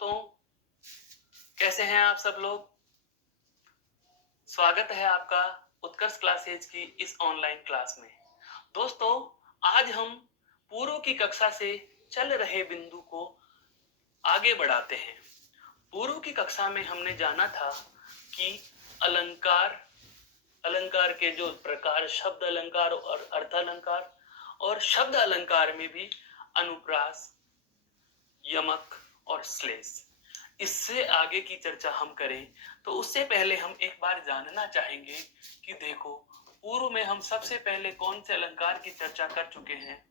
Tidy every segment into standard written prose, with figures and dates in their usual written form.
दोस्तों, कैसे हैं आप सब लोग। स्वागत है आपका उत्कर्ष क्लासेज की इस ऑनलाइन क्लास में। दोस्तों, आज हम पूर्व की कक्षा से चल रहे बिंदु को आगे बढ़ाते हैं। पूर्व की कक्षा में हमने जाना था कि अलंकार के जो प्रकार शब्द अलंकार और अर्थ अलंकार, और शब्द अलंकार में भी अनुप्रास, यमक और श्लेष। इससे आगे की चर्चा हम करें तो उससे पहले हम एक बार जानना चाहेंगे कि देखो, पूर्व में हम सबसे पहले कौन से अलंकार की चर्चा कर चुके हैं।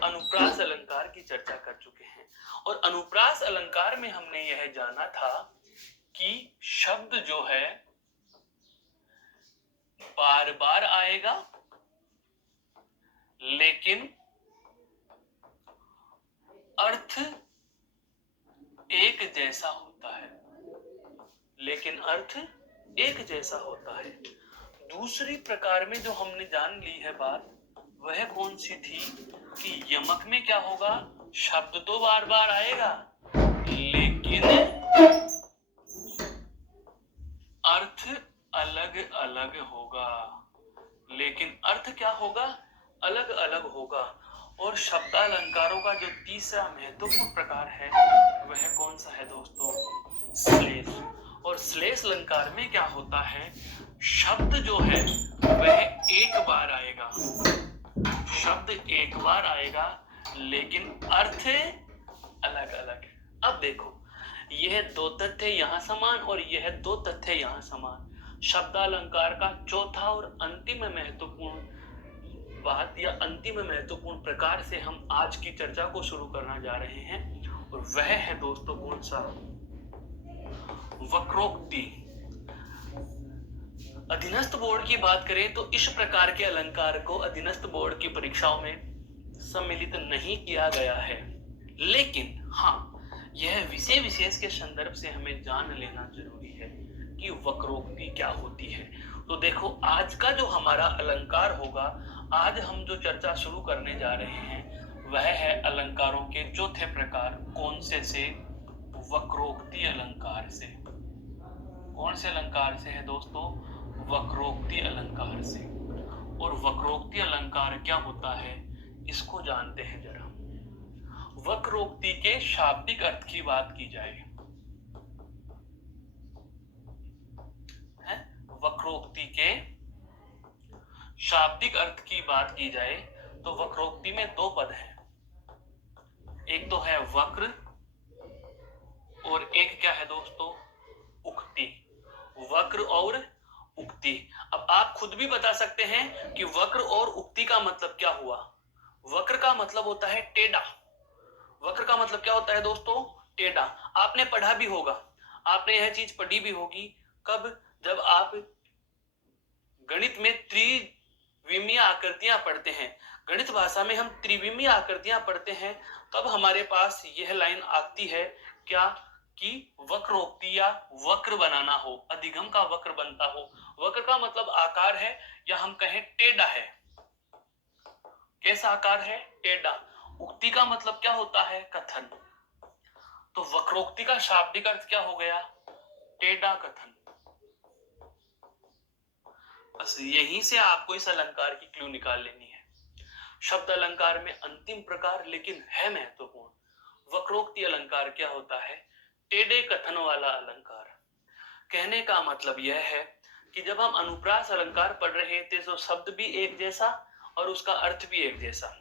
अनुप्रास अलंकार की चर्चा कर चुके हैं। और अनुप्रास अलंकार में हमने यह जाना था कि शब्द जो है बार बार आएगा, लेकिन अर्थ एक जैसा होता है। दूसरी प्रकार में जो हमने जान ली है बात, वह कौन सी थी कि यमक में क्या होगा, शब्द तो बार बार आएगा लेकिन अर्थ अलग अलग होगा। अलग अलग होगा। और शब्दालंकारों का जो तीसरा महत्वपूर्ण प्रकार है वह कौन सा है दोस्तों, श्लेष। और श्लेष अलंकार में क्या होता है, शब्द जो है वह एक बार आएगा लेकिन अर्थ अलग अलग। अब देखो, यह दो तथ्य यहां समान और यह दो तथ्य यहां समान। शब्दालंकार का चौथा और अंतिम महत्वपूर्ण बात या अंतिम महत्वपूर्ण प्रकार से हम आज की चर्चा को शुरू करना जा रहे हैं, और वह है दोस्तों कौन सा, वक्रोक्ति। अधीनस्थ बोर्ड की बात करें तो इस प्रकार के अलंकार को अधीनस्थ बोर्ड की परीक्षाओं में सम्मिलित नहीं किया गया है, लेकिन हाँ, यह विषय विशेष के संदर्भ से हमें जान लेना जरूरी है कि वक्रोक्ति क्या होती है। तो देखो, आज का जो हमारा अलंकार होगा, आज हम जो चर्चा शुरू करने जा रहे हैं वह है अलंकारों के चौथे प्रकार। कौन से वक्रोक्ति अलंकार से। कौन से अलंकार से है दोस्तों, वक्रोक्ति अलंकार से। और वक्रोक्ति अलंकार क्या होता है इसको जानते हैं जरा। वक्रोक्ति के शाब्दिक अर्थ की बात की जाए, वक्रोक्ति के शाब्दिक अर्थ की बात की जाए तो वक्रोक्ति में दो पद हैं, एक तो है वक्र और एक क्या है दोस्तों, उक्ति। वक्र और उक्ति। अब आप खुद भी बता सकते हैं कि वक्र और उक्ति का मतलब क्या हुआ। वक्र का मतलब होता है टेढ़ा। वक्र का मतलब क्या होता है दोस्तों, टेढ़ा। आपने पढ़ा भी होगा, आपने यह चीज पढ़ी भी होगी। कब, जब आप गणित में त्रिविमीय आकृतियां पढ़ते हैं, गणित भाषा में हम त्रिविमीय आकृतियां पढ़ते हैं, तब हमारे पास यह लाइन आती है क्या, कि वक्रोक्ति या वक्र बनाना हो, अधिगम का वक्र बनता हो। वक्र का मतलब आकार है, या हम कहें टेढ़ा है। कैसा आकार है, टेढ़ा। उक्ति का मतलब क्या होता है, कथन। तो वक्रोक्ति का शाब्दिक अर्थ क्या हो गया, टेढ़ा कथन। बस यहीं से आपको इस अलंकार की क्लू निकाल लेनी है। शब्द अलंकार में अंतिम प्रकार लेकिन है महत्वपूर्ण। वक्रोक्ति अलंकार क्या होता है, टेढ़े कथन वाला अलंकार। कहने का मतलब यह है कि जब हम अनुप्रास अलंकार पढ़ रहे थे तो शब्द भी एक जैसा और उसका अर्थ भी एक जैसा।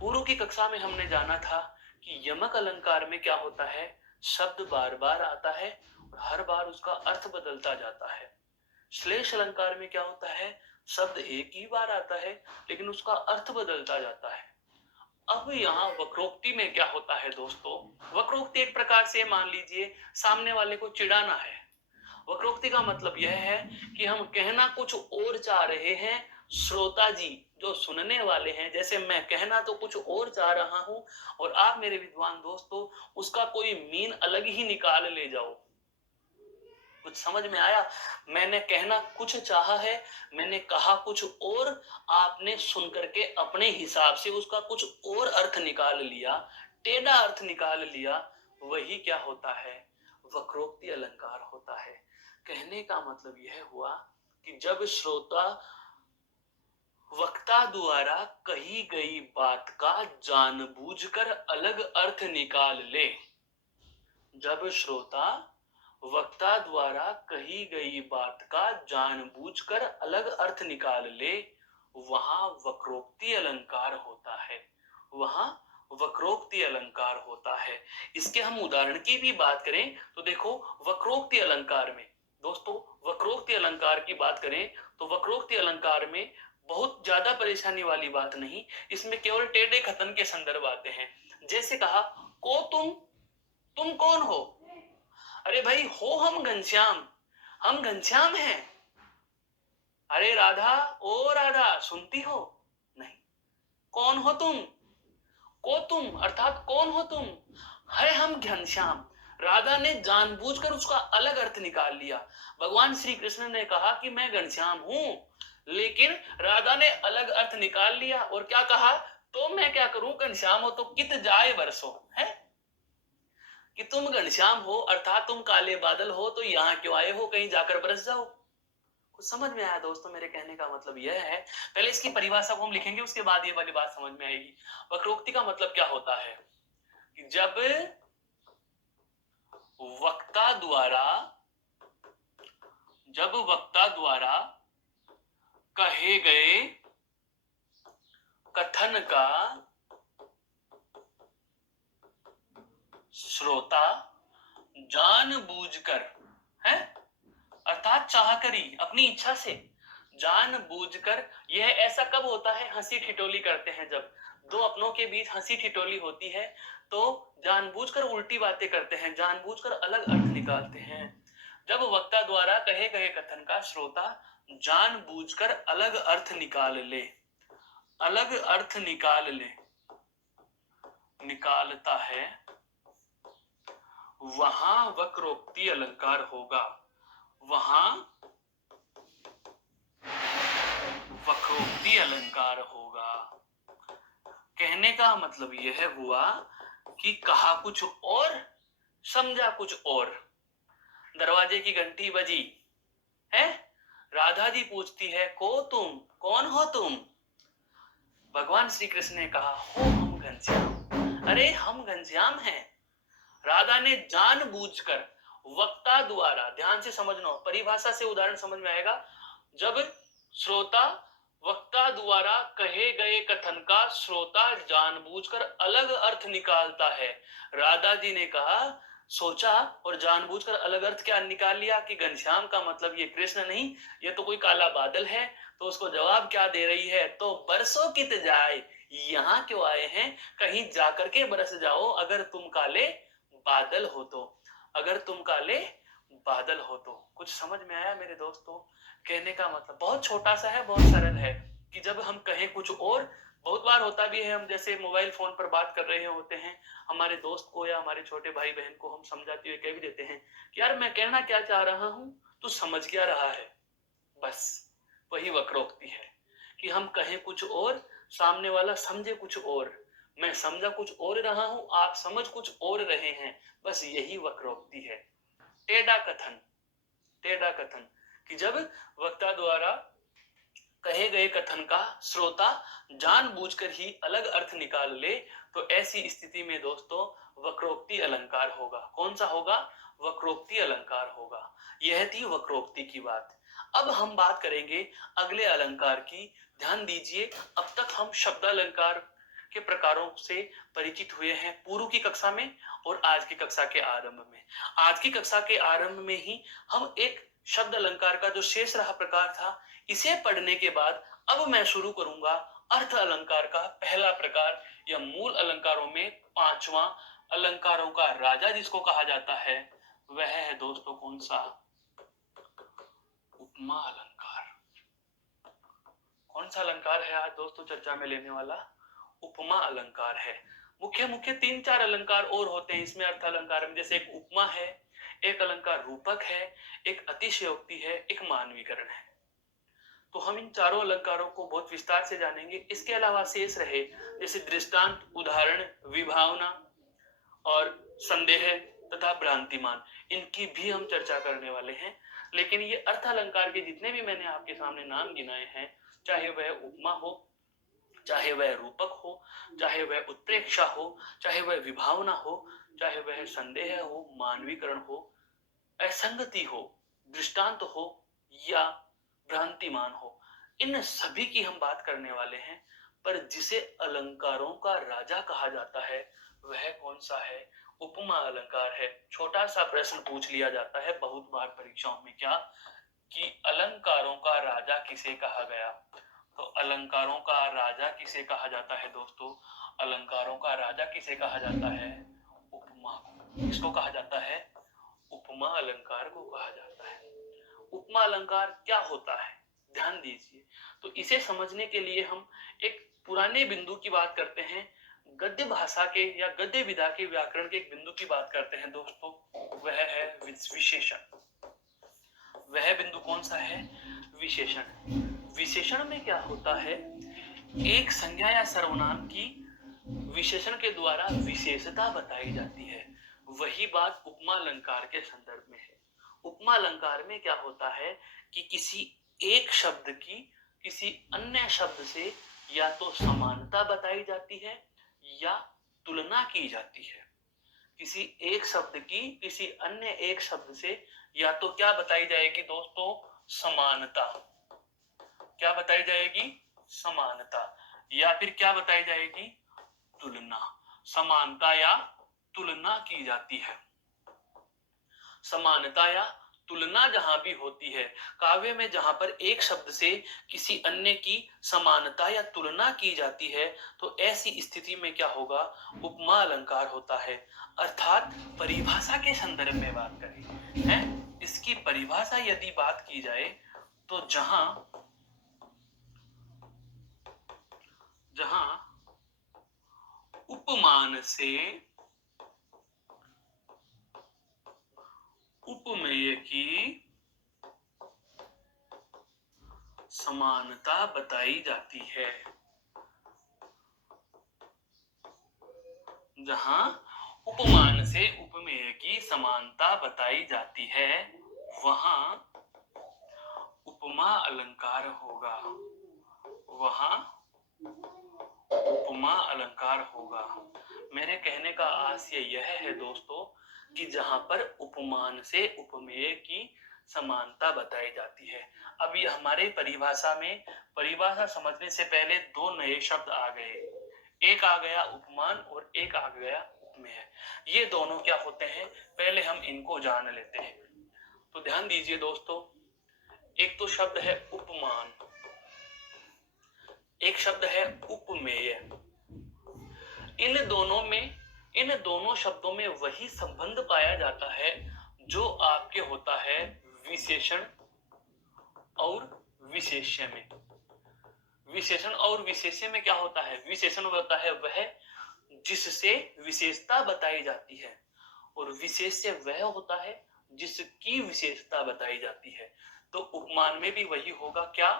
पूर्व की कक्षा में हमने जाना था कि यमक अलंकार में क्या होता है, शब्द बार बार आता है और हर बार उसका अर्थ बदलता जाता है। श्लेष अलंकार में क्या होता है, शब्द एक ही बार आता है लेकिन उसका अर्थ बदलता जाता है। अब यहाँ वक्रोक्ति में क्या होता है दोस्तों, वक्रोक्ति एक प्रकार से मान लीजिए सामने वाले को चिढ़ाना है। वक्रोक्ति का मतलब यह है कि हम कहना कुछ और चाह रहे हैं, श्रोता जी जो सुनने वाले हैं, जैसे मैं कहना तो कुछ और चाह रहा हूं और आप मेरे विद्वान दोस्तों उसका कोई मीन अलग ही निकाल ले जाओ। कुछ समझ में आया, मैंने कहना कुछ चाहा है, मैंने कहा कुछ और, आपने सुन करके अपने हिसाब से उसका कुछ और अर्थ निकाल लिया, टेढ़ा अर्थ निकाल लिया। वही क्या होता है, वक्रोक्ति अलंकार होता है। कहने का मतलब यह हुआ कि जब श्रोता वक्ता द्वारा कही गई बात का जानबूझकर अलग अर्थ निकाल ले, जब श्रोता वक्ता द्वारा कही गई बात का जानबूझकर अलग अर्थ निकाल ले, वहां वक्रोक्ति अलंकार होता है, वहां वक्रोक्ति अलंकार होता है। इसके हम उदाहरण की भी बात करें तो देखो, वक्रोक्ति अलंकार में दोस्तों, वक्रोक्ति अलंकार की बात करें तो वक्रोक्ति अलंकार में बहुत ज्यादा परेशानी वाली बात नहीं, इसमें केवल टेढ़े कथन के संदर्भ आते हैं। जैसे कहा, को तुम कौन हो? अरे भाई, हो हम घनश्याम हैं। अरे राधा, ओ राधा, सुनती हो? नहीं। कौन हो तुम? को तुम अर्थात कौन हो तुम? है हम घनश्याम। राधा ने जानबूझकर उसका अलग अर्थ निकाल लिया। भगवान श्री कृष्ण ने कहा कि मैं घनश्याम हूं, लेकिन राधा ने अलग अर्थ निकाल लिया और क्या कहा, तो मैं क्या करूं, घनश्याम हो तो कित जाए बरसों, है कि तुम घनश्याम हो अर्थात तुम काले बादल हो, तो यहां क्यों आए हो, कहीं जाकर बरस जाओ। कुछ समझ में आया दोस्तों? मेरे कहने का मतलब यह है, पहले इसकी परिभाषा को हम लिखेंगे, उसके बाद ये वाली बात समझ में आएगी। वक्रोक्ति का मतलब क्या होता है कि जब वक्ता द्वारा कहे गए कथन का श्रोता जानबूझकर, है अर्थात चाहकर ही, अपनी इच्छा से जानबूझकर, यह ऐसा कब होता है, हंसी ठिठोली करते हैं, जब दो अपनों के बीच हंसी ठिठोली होती है तो जानबूझकर उल्टी बातें करते हैं, जानबूझकर अलग अर्थ निकालते हैं। जब वक्ता द्वारा कहे गए कथन का श्रोता जानबूझकर अलग अर्थ निकाल ले, अलग अर्थ निकालता है, वहां वक्रोक्ति अलंकार होगा, वहां वक्रोक्ति अलंकार होगा। कहने का मतलब यह हुआ कि कहा कुछ और, समझा कुछ और। दरवाजे की घंटी बजी है, राधा जी पूछती है, को तुम, कौन हो तुम? भगवान श्री कृष्ण ने कहा, हो हम घनश्याम। अरे हम घनश्याम हैं। राधा ने जानबूझकर वक्ता द्वारा, ध्यान से समझना, परिभाषा से उदाहरण समझ में आएगा, जब श्रोता वक्ता द्वारा कहे गए कथन का श्रोता जानबूझकर अलग अर्थ निकालता है। राधा जी ने कहा, सोचा और जानबूझकर अलग अर्थ क्या निकाल लिया कि घनश्याम का मतलब ये कृष्ण नहीं, ये तो कोई काला बादल है। तो उसको जवाब क्या दे रही है, तो बरसों कित जाए, यहाँ क्यों आए हैं, कहीं जाकर के बरस जाओ, अगर तुम काले बादल हो तो, अगर तुम काले बादल हो तो। कुछ समझ में आया मेरे दोस्तों? कहने का मतलब बहुत छोटा सा है, बहुत सरल है कि जब हम कहें कुछ और, बहुत बार होता भी है, हम जैसे मोबाइल फोन पर बात कर रहे होते हैं, हमारे दोस्त को या हमारे छोटे भाई बहन को हम समझाते हुए कह भी देते हैं कि यार मैं कहना क्या चाह रहा हूं, तू समझ क्या रहा है। बस वही वक्रोक्ति है कि हम कहें कुछ और, सामने वाला समझे कुछ और, मैं समझा कुछ और रहा हूं, आप समझ कुछ और रहे हैं, बस यही वक्रोक्ति है। टेढ़ा कथन, टेढ़ा कथन कि जब वक्ता द्वारा कहे गए कथन का श्रोता जानबूझकर ही अलग अर्थ निकाल ले, तो ऐसी स्थिति में दोस्तों वक्रोक्ति अलंकार होगा। कौन सा होगा? वक्रोक्ति अलंकार होगा। यह थी वक्रोक्ति की बात। अब हम बात करेंगे अगले अलंकार की। ध्यान दीजिए, अब तक हम शब्द अलंकार के प्रकारों से परिचित हुए हैं पूर्व की कक्षा में और आज की कक्षा के आरंभ में। आज की कक्षा के आरंभ में ही हम एक शब्द अलंकार का जो शेष रहा प्रकार था, इसे पढ़ने के बाद अब मैं शुरू करूंगा अर्थ अलंकार का पहला प्रकार, या मूल अलंकारों में पांचवा। अलंकारों का राजा जिसको कहा जाता है वह है दोस्तों कौन सा? उपमा अलंकार। कौन सा अलंकार है आज दोस्तों चर्चा में लेने वाला? उपमा अलंकार है। मुख्य मुख्य तीन चार अलंकार और होते हैं इसमें अर्थ अलंकार में, जैसे एक उपमा है, एक अलंकार रूपक है, एक अतिशयोक्ति है, एक मानवीकरण है। तो हम इन चारों अलंकारों को बहुत विस्तार से जानेंगे। इसके अलावा शेष रहे जैसे दृष्टांत, उदाहरण, विभावना और संदेह तथा भ्रांतिमान, इनकी भी हम चर्चा करने वाले हैं। लेकिन ये अर्थ अलंकार के जितने भी मैंने आपके सामने नाम गिनाए हैं, चाहे वह उपमा हो, चाहे वह रूपक हो, चाहे वह उत्प्रेक्षा हो, चाहे वह विभावना हो, चाहे वह संदेह हो, मानवीकरण हो, असंगति हो, दृष्टांत हो या भ्रांतिमान हो, इन सभी की हम बात करने वाले हैं। पर जिसे अलंकारों का राजा कहा जाता है वह कौन सा है? उपमा अलंकार है। छोटा सा प्रश्न पूछ लिया जाता है बहुत बार परीक्षाओं में, क्या कि अलंकारों का राजा किसे कहा गया? तो अलंकारों का राजा किसे कहा जाता है दोस्तों? अलंकारों का राजा किसे कहा जाता है? उपमा को। किसको कहा जाता है? उपमा अलंकार को कहा जाता है। उपमा अलंकार क्या होता है, ध्यान दीजिए। तो इसे समझने के लिए हम एक पुराने बिंदु की बात करते हैं, गद्य भाषा के या गद्य विधा के व्याकरण के एक बिंदु की बात करते हैं दोस्तों, वह है विशेषण। वह बिंदु कौन सा है? विशेषण। विशेषण में क्या होता है? एक संज्ञा या सर्वनाम की विशेषण के द्वारा विशेषता बताई जाती है। वही बात उपमा अलंकार के संदर्भ में है। उपमा अलंकार में क्या होता है कि किसी एक शब्द की किसी अन्य शब्द से या तो समानता बताई जाती है या तुलना की जाती है। किसी एक शब्द की किसी अन्य एक शब्द से या तो क्या बताई जाएगी दोस्तों? समानता। क्या बताई जाएगी? समानता। या फिर क्या बताई जाएगी? तुलना। समानता या तुलना की जाती है। समानता या तुलना जहां भी होती है काव्य में, जहां पर एक शब्द से किसी अन्य की समानता या तुलना की जाती है, तो ऐसी स्थिति में क्या होगा? उपमा अलंकार होता है। अर्थात परिभाषा के संदर्भ में बात करें है, इसकी परिभाषा यदि बात की जाए तो जहां उपमान से उपमेय की समानता बताई जाती है, जहां उपमान से उपमेय की समानता बताई जाती है वहां उपमा अलंकार होगा। वहां उपमा अलंकार होगा। मेरे कहने का आशय यह है दोस्तों कि जहां पर उपमान से उपमेय की समानता बताई जाती है। अभी हमारे परिभाषा में, परिभाषा समझने से पहले दो नए शब्द आ गए, एक आ गया उपमान और एक आ गया उपमेय। ये दोनों क्या होते हैं, पहले हम इनको जान लेते हैं। तो ध्यान दीजिए दोस्तों, एक तो शब्द है उपमान, एक शब्द है उपमेय। इन दोनों शब्दों में वही संबंध पाया जाता है जो आपके होता है विशेषण और विशेष्य में। विशेषण और विशेष्य में क्या होता है? विशेषण होता है वह जिससे विशेषता बताई जाती है, और विशेष्य वह होता है जिसकी विशेषता बताई जाती है। तो उपमान में भी वही होगा, क्या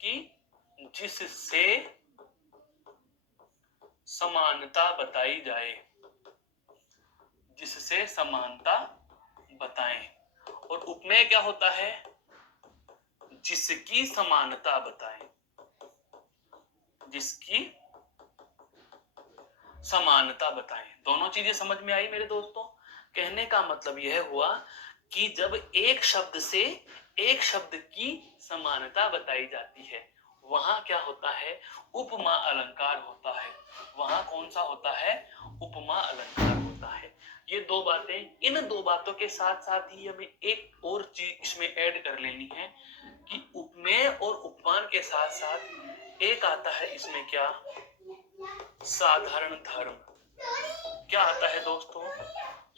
कि जिससे समानता बताई जाए, जिससे समानता बताएं। और उपमेय क्या होता है? जिसकी समानता बताएं, जिसकी समानता बताएं। दोनों चीजें समझ में आई मेरे दोस्तों? कहने का मतलब यह हुआ कि जब एक शब्द से एक शब्द की समानता बताई जाती है वहां क्या होता है? उपमा अलंकार होता है। वहां कौन सा होता है? उपमा अलंकार होता है। ये दो बातें, इन दो बातों के साथ साथ ही हमें एक और चीज इसमें ऐड कर लेनी है कि उपमेय और उपमान के साथ साथ एक आता है इसमें, क्या? साधारण धर्म। क्या आता है दोस्तों?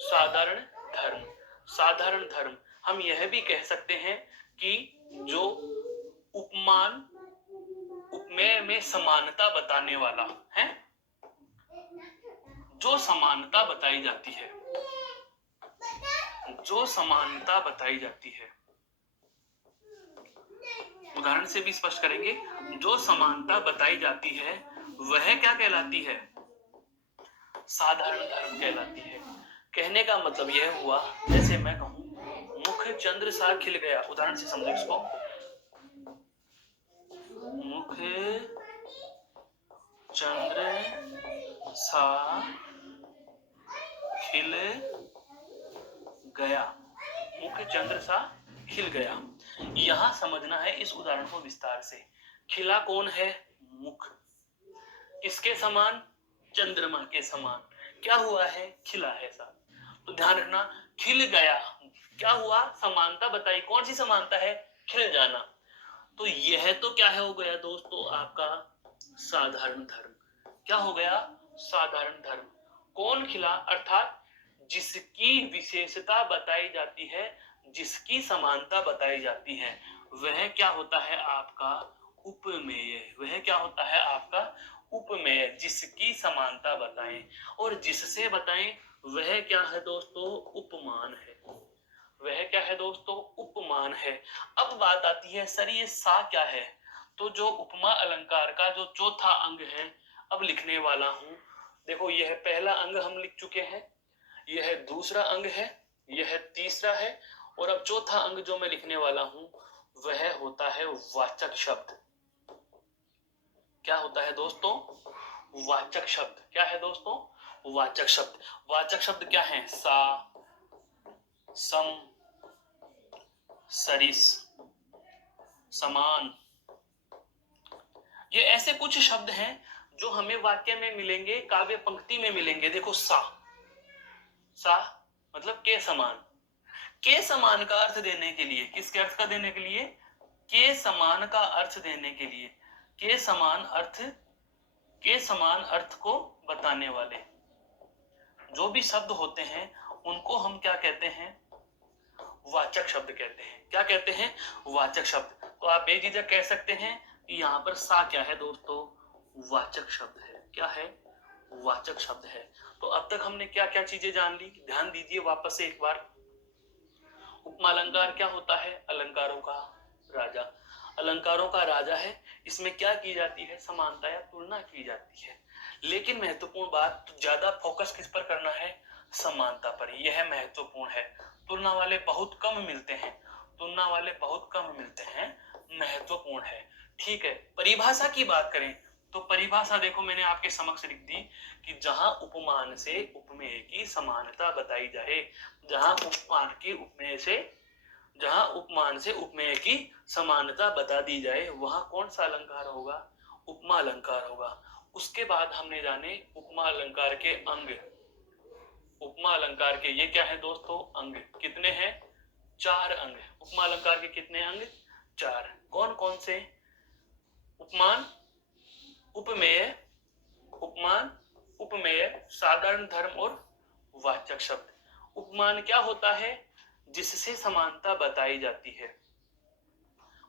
साधारण धर्म। साधारण धर्म हम यह भी कह सकते हैं कि जो उपमान उपमेय में समानता बताने वाला है, जो समानता बताई जाती है, जो समानता बताई जाती है, उदाहरण से भी स्पष्ट करेंगे, जो समानता बताई जाती है वह क्या कहलाती है? साधारण धर्म कहलाती है। कहने का मतलब यह हुआ, जैसे मैं कहूं मुख चंद्र सा खिल गया, उदाहरण से समझो इसको। मुख चंद्र सा खिल गया, मुख चंद्र सा खिल गया। यहां समझना है इस उदाहरण को विस्तार से। खिला कौन है? मुख। किसके समान? चंद्रमा के समान। क्या हुआ है? खिला है साहब। तो ध्यान रखना, खिल गया क्या हुआ? समानता बताई। कौन सी समानता है? खिल जाना। तो यह तो क्या है हो गया दोस्तों आपका साधारण धर्म। क्या हो गया? साधारण धर्म। कौन खिला? अर्थात जिसकी विशेषता बताई जाती है, जिसकी समानता बताई जाती है, वह क्या होता है आपका उपमेय। वह क्या होता है आपका उपमेय, जिसकी समानता बताएं और जिससे बताएं, वह क्या है दोस्तों? उपमान है। वह क्या है दोस्तों? उपमान है। अब बात आती है सर ये सा क्या है? तो जो उपमा अलंकार का जो चौथा अंग है, अब लिखने वाला हूं। देखो यह पहला अंग हम लिख चुके हैं, यह दूसरा अंग है, यह तीसरा है, और अब चौथा अंग जो मैं लिखने वाला हूं वह होता है वाचक शब्द। क्या होता है दोस्तों? वाचक शब्द। क्या है दोस्तों? वाचक शब्द। वाचक शब्द क्या है? सा, सम, सरिस, समान। ये ऐसे कुछ शब्द हैं जो हमें वाक्य में मिलेंगे, काव्य पंक्ति में मिलेंगे। देखो सा, सा मतलब के समान। के समान का अर्थ देने के लिए, किसके अर्थ का देने के लिए? के समान का अर्थ देने के लिए, के समान अर्थ, के समान अर्थ को बताने वाले जो भी शब्द होते हैं उनको हम क्या कहते हैं? वाचक शब्द कहते हैं। क्या कहते हैं? वाचक शब्द। तो आप बेझिझक कह सकते हैं कि यहाँ पर सा क्या है दोस्तों? वाचक शब्द है। क्या है? वाचक शब्द है। तो अब तक हमने क्या क्या चीजें जान ली? ध्यान दीजिए वापस से एक बार। उपमा अलंकार क्या होता है? अलंकारों का राजा। अलंकारों का राजा है। इसमें क्या की जाती है? समानता या तुलना की जाती है। लेकिन महत्वपूर्ण बात, ज्यादा फोकस किस पर करना है? समानता पर। यह महत्वपूर्ण है। तुलना वाले बहुत कम मिलते हैं, तुलना वाले बहुत कम मिलते हैं, महत्वपूर्ण है। ठीक है, परिभाषा की बात करें तो परिभाषा देखो मैंने आपके समक्ष लिख दी कि जहां उपमान से उपमेय की समानता बताई जाए, जहां उपमान की उपमेय से, जहां उपमान से उपमेय की समानता बता दी जाए, वहां कौन सा अलंकार होगा? उपमा अलंकार होगा। उसके बाद हमने जाने उपमा अलंकार के अंग। उपमा अलंकार के ये क्या है दोस्तों? अंग। कितने हैं? 4 अंग। उपमा अलंकार के कितने अंग? 4। कौन कौन से? उपमान, उपमेय, उपमान, उपमेय, साधारण धर्म और वाचक शब्द। उपमान क्या होता है? जिससे समानता बताई जाती है।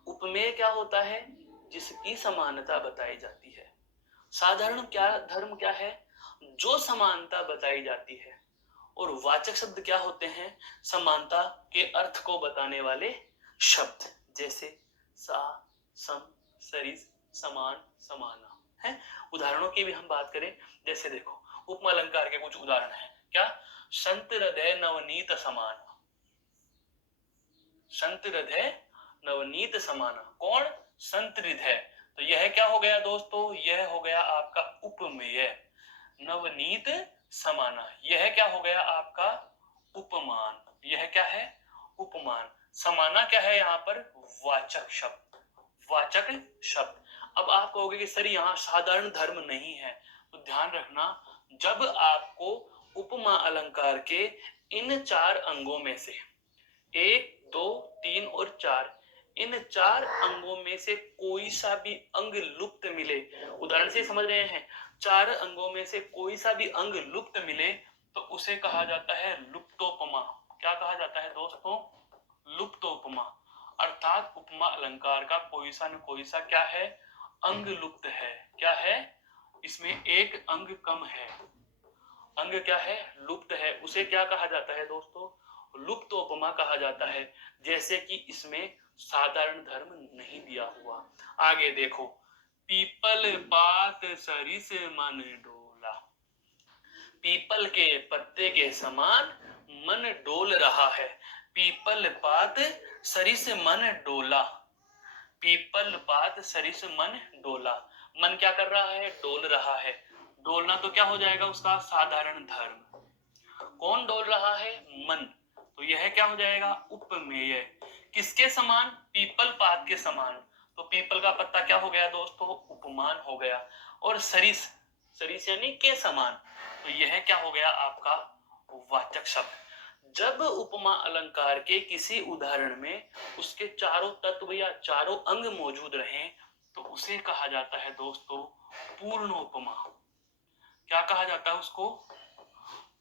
उपमेय क्या होता है? जिसकी समानता बताई जाती है। साधारण क्या धर्म क्या है? जो समानता बताई जाती है। और वाचक शब्द क्या होते हैं? समानता के अर्थ को बताने वाले शब्द, जैसे सा, सम, सरिस, समान, समाना है। उदाहरणों की भी हम बात करें, जैसे देखो उपमा अलंकार के कुछ उदाहरण हैं। क्या? संत हृदय नवनीत समाना। संत हृदय नवनीत समाना। कौन? संत हृदय। तो यह क्या हो गया दोस्तों? यह हो गया आपका उपमेय। नवनीत समाना, यह क्या हो गया आपका? उपमान। यह क्या है? उपमान। समाना क्या है यहाँ पर? वाचक शब्द। वाचक शब्द। अब आप कहोगे कि सर यहाँ साधारण धर्म नहीं है, तो ध्यान रखना, जब आपको उपमा अलंकार के इन 4 अंगों में से 1, 2, 3 और 4, इन 4 अंगों में से कोई सा भी अंग लुप्त मिले, उदाहरण से समझ रहे हैं, 4 अंगों में से कोई सा भी अंग लुप्त मिले तो उसे कहा जाता है लुप्तोपमा। क्या कहा जाता है दोस्तों? लुप्तोपमा। अर्थात उपमा अलंकार का कोई सा न कोई सा क्या है? अंग लुप्त है। क्या है? इसमें एक अंग कम है। अंग क्या है? लुप्त है। उसे क्या कहा जाता है दोस्तों? लुप्तोपमा कहा जाता है। जैसे कि इसमें साधारण धर्म नहीं दिया हुआ। आगे देखो, पीपल पात सरिस मन डोला। पीपल के पत्ते के समान मन डोल रहा है। पीपल पात सरिस मन डोला। पीपल पात सरिस मन डोला। मन क्या कर रहा है? डोल रहा है। डोलना तो क्या हो जाएगा उसका? साधारण धर्म। कौन डोल रहा है? मन। तो यह क्या हो जाएगा? उपमेय। किसके समान? पीपल पात के समान। तो पीपल का पत्ता क्या हो गया दोस्तों? उपमान हो गया। और सरिस, सरिस यानी के समान, तो यह क्या हो गया आपका? वाचक शब्द। जब उपमा अलंकार के किसी उदाहरण में उसके चारों तत्व या चारों अंग मौजूद रहें तो उसे कहा जाता है दोस्तों पूर्ण उपमा। क्या कहा जाता है उसको?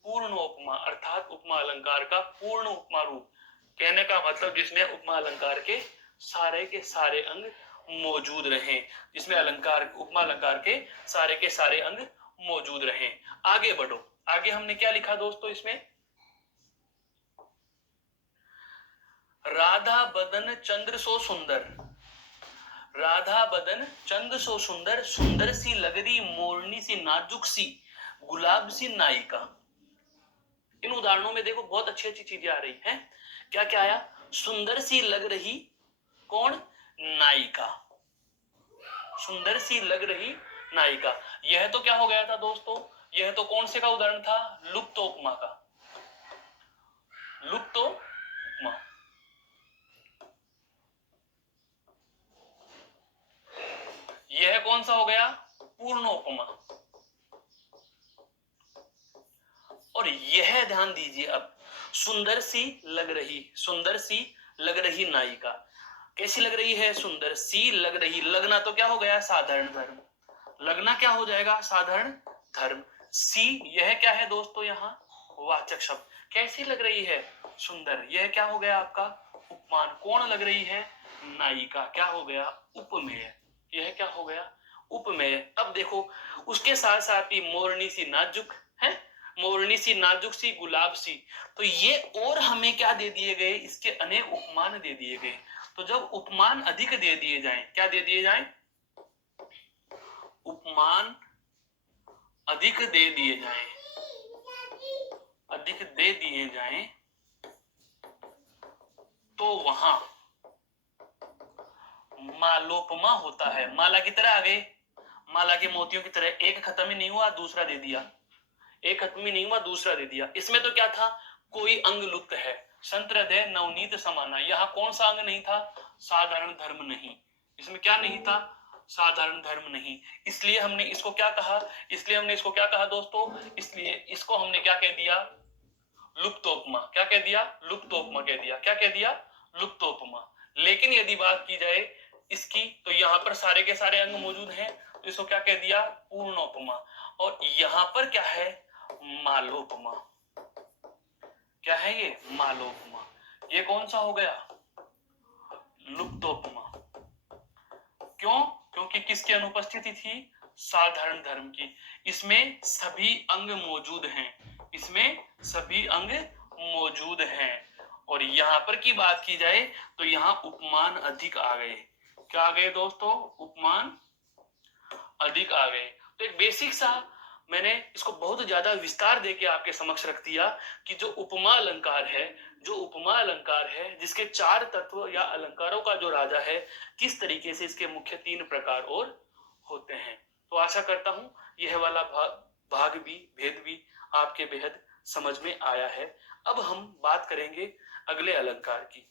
पूर्ण उपमा, अर्थात उपमा अलंकार का पूर्ण उपमा रूप। कहने का मतलब जिसमें उपमा अलंकार के सारे अंग मौजूद रहें, जिसमें अलंकार उपमा अलंकार के सारे अंग मौजूद रहें। आगे बढ़ो, आगे हमने क्या लिखा दोस्तों इसमें? राधा बदन चंद्र सो सुंदर। राधा बदन चंद्र सो सुंदर, सुंदर सी लगरी मोरनी सी नाजुक सी गुलाब सी नायिका। इन उदाहरणों में देखो बहुत अच्छी अच्छी चीजें आ रही हैं। क्या क्या आया? सुंदर सी लग रही, कौन? नायिका। सुंदर सी लग रही नायिका। यह तो क्या हो गया था दोस्तों? यह तो कौन से का उदाहरण था? लुप्तोपमा का। लुप्तोपमा। यह कौन सा हो गया? पूर्णोपमा। और यह ध्यान दीजिए अब, सुंदर सी लग रही, सुंदर सी लग रही नायिका। कैसी लग रही है? सुंदर सी लग रही। लगना तो क्या हो गया? साधारण धर्म। लगना क्या हो जाएगा? साधारण धर्म। सी, यह क्या है दोस्तों? यहाँ वाचक शब्द। कैसी लग रही है? सुंदर। यह क्या हो गया आपका? उपमान। कौन लग रही है? नायिका। क्या हो गया? उपमेय। यह क्या हो गया? उपमेय। अब देखो उसके साथ साथ ही मोरनी सी नाजुक है, मोरनी सी नाजुक सी गुलाब सी। तो ये और हमें क्या दे दिए गए? इसके अनेक उपमान दे दिए गए। तो जब उपमान अधिक दे दिए जाएं, क्या दे दिए जाएं? उपमान अधिक दे दिए जाएं, अधिक दे दिए जाएं तो वहां मालोपमा होता है। माला की तरह आ गए, माला के मोतियों की तरह। एक खत्म ही नहीं हुआ दूसरा दे दिया, एक खत्म ही नहीं हुआ दूसरा दे दिया। इसमें तो क्या था? कोई अंग लुप्त है। संत हृदय नवनीत समाना। यहां कौन सा अंग नहीं था? साधारण धर्म नहीं। इसमें क्या नहीं था? साधारण धर्म नहीं। इसलिए हमने इसको क्या कहा? इसलिए हमने इसको क्या कहा दोस्तों? इसलिए इसको हमने क्या कह दिया? लुप्तोपमा। क्या कह दिया? लुप्तोपमा कह दिया। क्या कह दिया? लुप्तोपमा। लेकिन यदि बात की जाए इसकी, तो यहाँ पर सारे के सारे अंग मौजूद हैं, तो इसको क्या कह दिया? पूर्णोपमा। और यहाँ पर क्या है? मालोपमा। क्या है ये? मालोपमा। ये कौन सा हो गया? लुप्तोपमा। क्यों? क्योंकि किसकी अनुपस्थिति थी? साधारण धर्म की। इसमें सभी अंग मौजूद हैं, इसमें सभी अंग मौजूद हैं। और यहां पर की बात की जाए तो यहां उपमान अधिक आ गए। क्या आ गए दोस्तों? उपमान अधिक आ गए। तो एक बेसिक सा मैंने इसको बहुत ज्यादा विस्तार देके आपके समक्ष रख दिया कि जो उपमा अलंकार है, जो उपमा अलंकार है जिसके चार तत्व या अलंकारों का जो राजा है, किस तरीके से इसके मुख्य तीन प्रकार और होते हैं। तो आशा करता हूं यह वाला भाग भी, भेद भी आपके बेहद समझ में आया है। अब हम बात करेंगे अगले अलंकार की।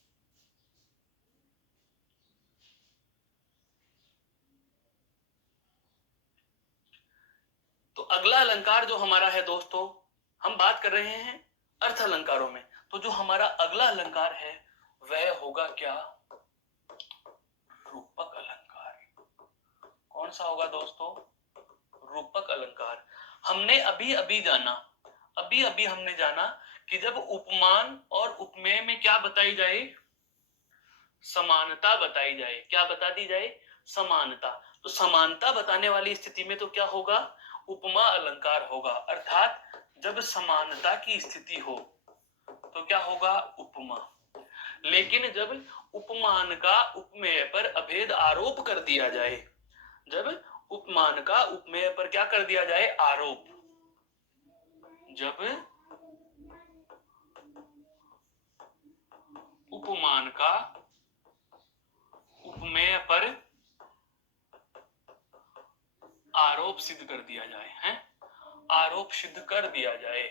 तो अगला अलंकार जो हमारा है दोस्तों, हम बात कर रहे हैं अर्थ अलंकारों में। तो जो हमारा अगला अलंकार है वह होगा क्या? रूपक अलंकार। कौन सा होगा दोस्तों? रूपक अलंकार। हमने अभी अभी जाना कि जब उपमान और उपमेय में क्या बताई जाए? समानता बताई जाए। क्या बता दी जाए? समानता। तो समानता बताने वाली स्थिति में तो क्या होगा? उपमा अलंकार होगा। अर्थात जब समानता की स्थिति हो तो क्या होगा? उपमा। लेकिन जब उपमान का उपमेय पर अभेद आरोप कर दिया जाए, जब उपमान का उपमेय पर क्या कर दिया जाए? आरोप, जब उपमान का उपमेय पर आरोप सिद्ध कर दिया जाए, है आरोप सिद्ध कर दिया जाए,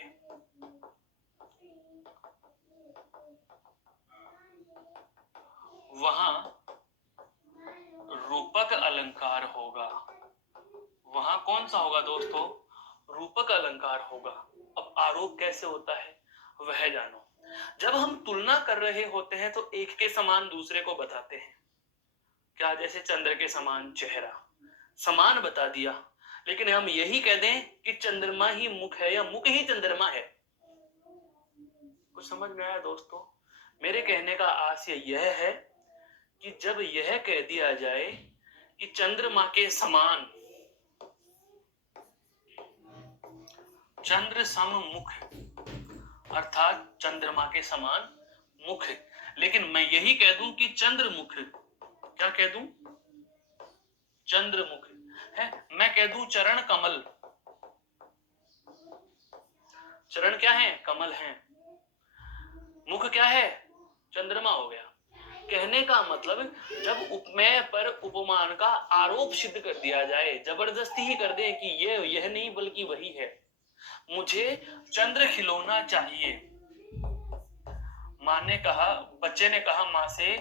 वहां रूपक अलंकार होगा। वहां कौन सा होगा दोस्तों? रूपक अलंकार होगा। अब आरोप कैसे होता है वह जानो। जब हम तुलना कर रहे होते हैं तो एक के समान दूसरे को बताते हैं। क्या? जैसे चंद्र के समान चेहरा, समान बता दिया, लेकिन हम यही कह दें कि चंद्रमा ही मुख है या मुख ही चंद्रमा है। कुछ समझ में आया दोस्तों? मेरे कहने का आशय यह है कि जब यह कह दिया जाए कि चंद्रमा के समान, चंद्र सम मुख, अर्थात चंद्रमा के समान मुख, लेकिन मैं यही कह दूं कि चंद्रमुख, क्या कह दूं? चंद्रमुख है। मैं कह दूं चरण कमल, चरण क्या है? कमल है। मुख क्या है? चंद्रमा हो गया। कहने का मतलब जब उपमेय पर उपमान का आरोप सिद्ध कर दिया जाए, जबरदस्ती ही कर दे कि यह नहीं बल्कि वही है, मुझे चंद्र खिलौना चाहिए। माँ ने कहा, बच्चे ने कहा माँ से,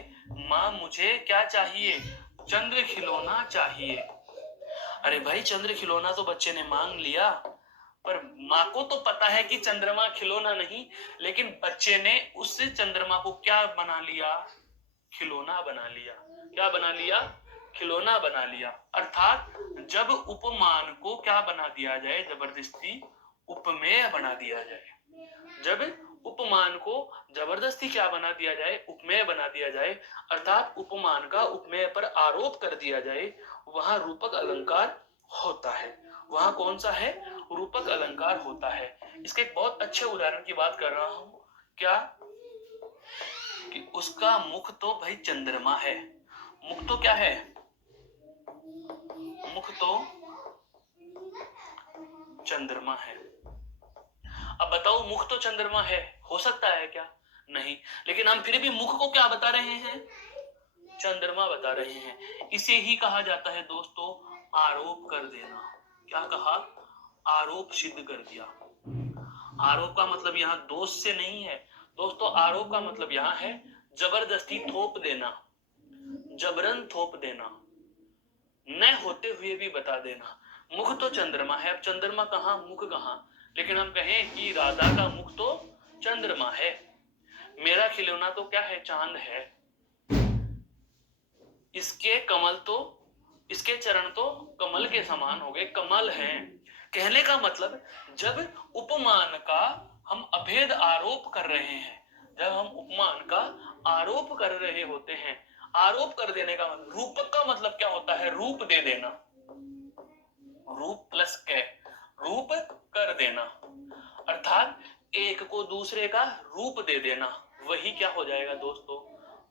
माँ मुझे क्या चाहिए? चंद्र खिलौना चाहिए। अरे भाई, चंद्र खिलौना तो बच्चे ने मांग लिया, पर माँ को तो पता है कि चंद्रमा खिलौना नहीं, लेकिन बच्चे ने उस चंद्रमा को क्या बना लिया? खिलौना बना लिया। क्या बना लिया? खिलौना बना लिया। अर्थात जब उपमान को क्या बना दिया जाए? जबरदस्ती उपमेय बना दिया जाए। जब उपमान को जबरदस्ती क्या बना दिया जाए? उपमेय बना दिया जाए, अर्थात उपमान का उपमेय पर आरोप कर दिया जाए, वहां रूपक अलंकार होता है। वहां कौन सा है? रूपक अलंकार होता है। इसके एक बहुत अच्छे उदाहरण की बात कर रहा हूं। क्या? कि उसका मुख तो भाई चंद्रमा है। मुख तो क्या है? मुख तो चंद्रमा है। अब बताओ, मुख तो चंद्रमा है, हो सकता है क्या? नहीं, लेकिन हम फिर भी मुख को क्या बता रहे हैं? चंद्रमा बता रहे हैं। इसे ही कहा जाता है दोस्तों आरोप कर देना। क्या कहा? आरोप सिद्ध कर दिया। आरोप का मतलब यहाँ दोष से नहीं है दोस्तों, आरोप का मतलब यहाँ है जबरदस्ती थोप देना, जबरन थोप देना, न होते हुए भी बता देना। मुख तो चंद्रमा है, अब चंद्रमा कहाँ, मुख कहाँ? लेकिन हम कहें कि राधा का मुख तो चंद्रमा है, मेरा खिलौना तो क्या है? चांद है, इसके कमल तो, इसके चरण तो कमल के समान हो गए, कमल हैं। कहने का मतलब जब उपमान का हम अभेद आरोप कर रहे हैं, जब हम उपमान का आरोप कर रहे होते हैं, आरोप कर देने का मतलब, रूपक का मतलब क्या होता है? रूप दे देना, रूप प्लस कै, रूप कर देना, अर्थात एक को दूसरे का रूप दे देना, वही क्या हो जाएगा दोस्तों?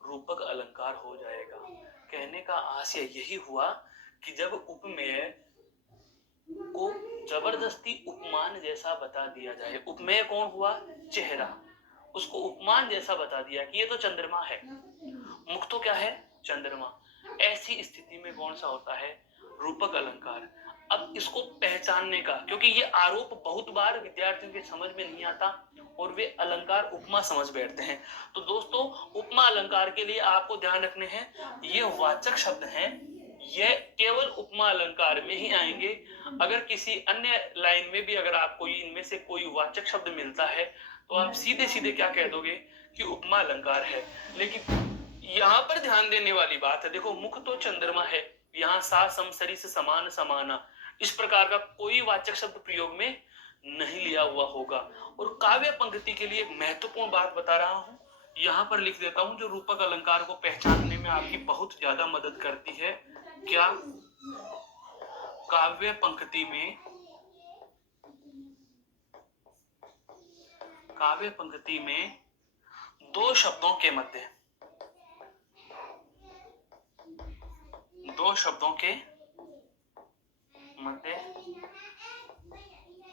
रूपक अलंकार हो जाएगा। कहने का आशय यही हुआ कि जब उपमेय को जबरदस्ती उपमान जैसा बता दिया जाए, उपमेय कौन हुआ? चेहरा, उसको उपमान जैसा बता दिया कि ये तो चंद्रमा है, मुख तो क्या है? चंद्रमा। ऐसी स्थिति में कौन सा होता है? रूपक अलंकार। अब इसको पहचानने का, क्योंकि ये आरोप बहुत बार विद्यार्थियों के समझ में नहीं आता और वे अलंकार उपमा समझ बैठते हैं। तो दोस्तों, उपमा अलंकार के लिए आपको ध्यान रखने हैं, ये वाचक शब्द हैं, ये केवल उपमा अलंकार में ही आएंगे। अगर किसी अन्य लाइन में भी अगर आपको इनमें से कोई वाचक शब्द मिलता है तो आप सीधे सीधे क्या कह दोगे? कि उपमा अलंकार है। लेकिन यहाँ पर ध्यान देने वाली बात है, देखो, मुख तो चंद्रमा है, यहाँ सा सम सरी से समान समाना, इस प्रकार का कोई वाचक शब्द प्रयोग में नहीं लिया हुआ होगा। और काव्य पंक्ति के लिए एक महत्वपूर्ण बात बता रहा हूं, यहाँ पर लिख देता हूं, जो रूपक अलंकार को पहचानने में आपकी बहुत ज्यादा मदद करती है। क्या? काव्य पंक्ति में, काव्य पंक्ति में दो शब्दों के मध्य, दो शब्दों के मध्य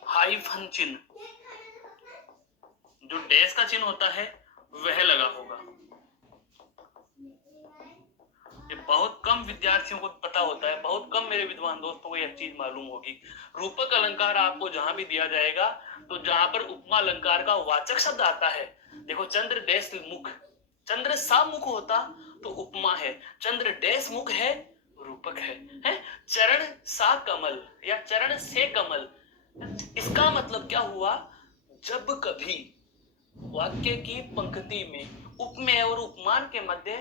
हाइफन चिन्ह, जो डैश का चिन्ह होता है वह लगा होगा। ये बहुत कम विद्यार्थियों को पता होता है, बहुत कम मेरे विद्वान दोस्तों को यह चीज मालूम होगी। रूपक अलंकार आपको जहां भी दिया जाएगा तो जहां पर उपमा अलंकार का वाचक शब्द आता है, देखो चंद्र डैश मुख, चंद्र सा मुख होता तो उपमा है, चंद्र डैश मुख है रूपक है? चरण सा कमल या चरण से कमल, इसका मतलब क्या हुआ, जब कभी वाक्य की पंक्ति में उपमेय और उपमान के मध्य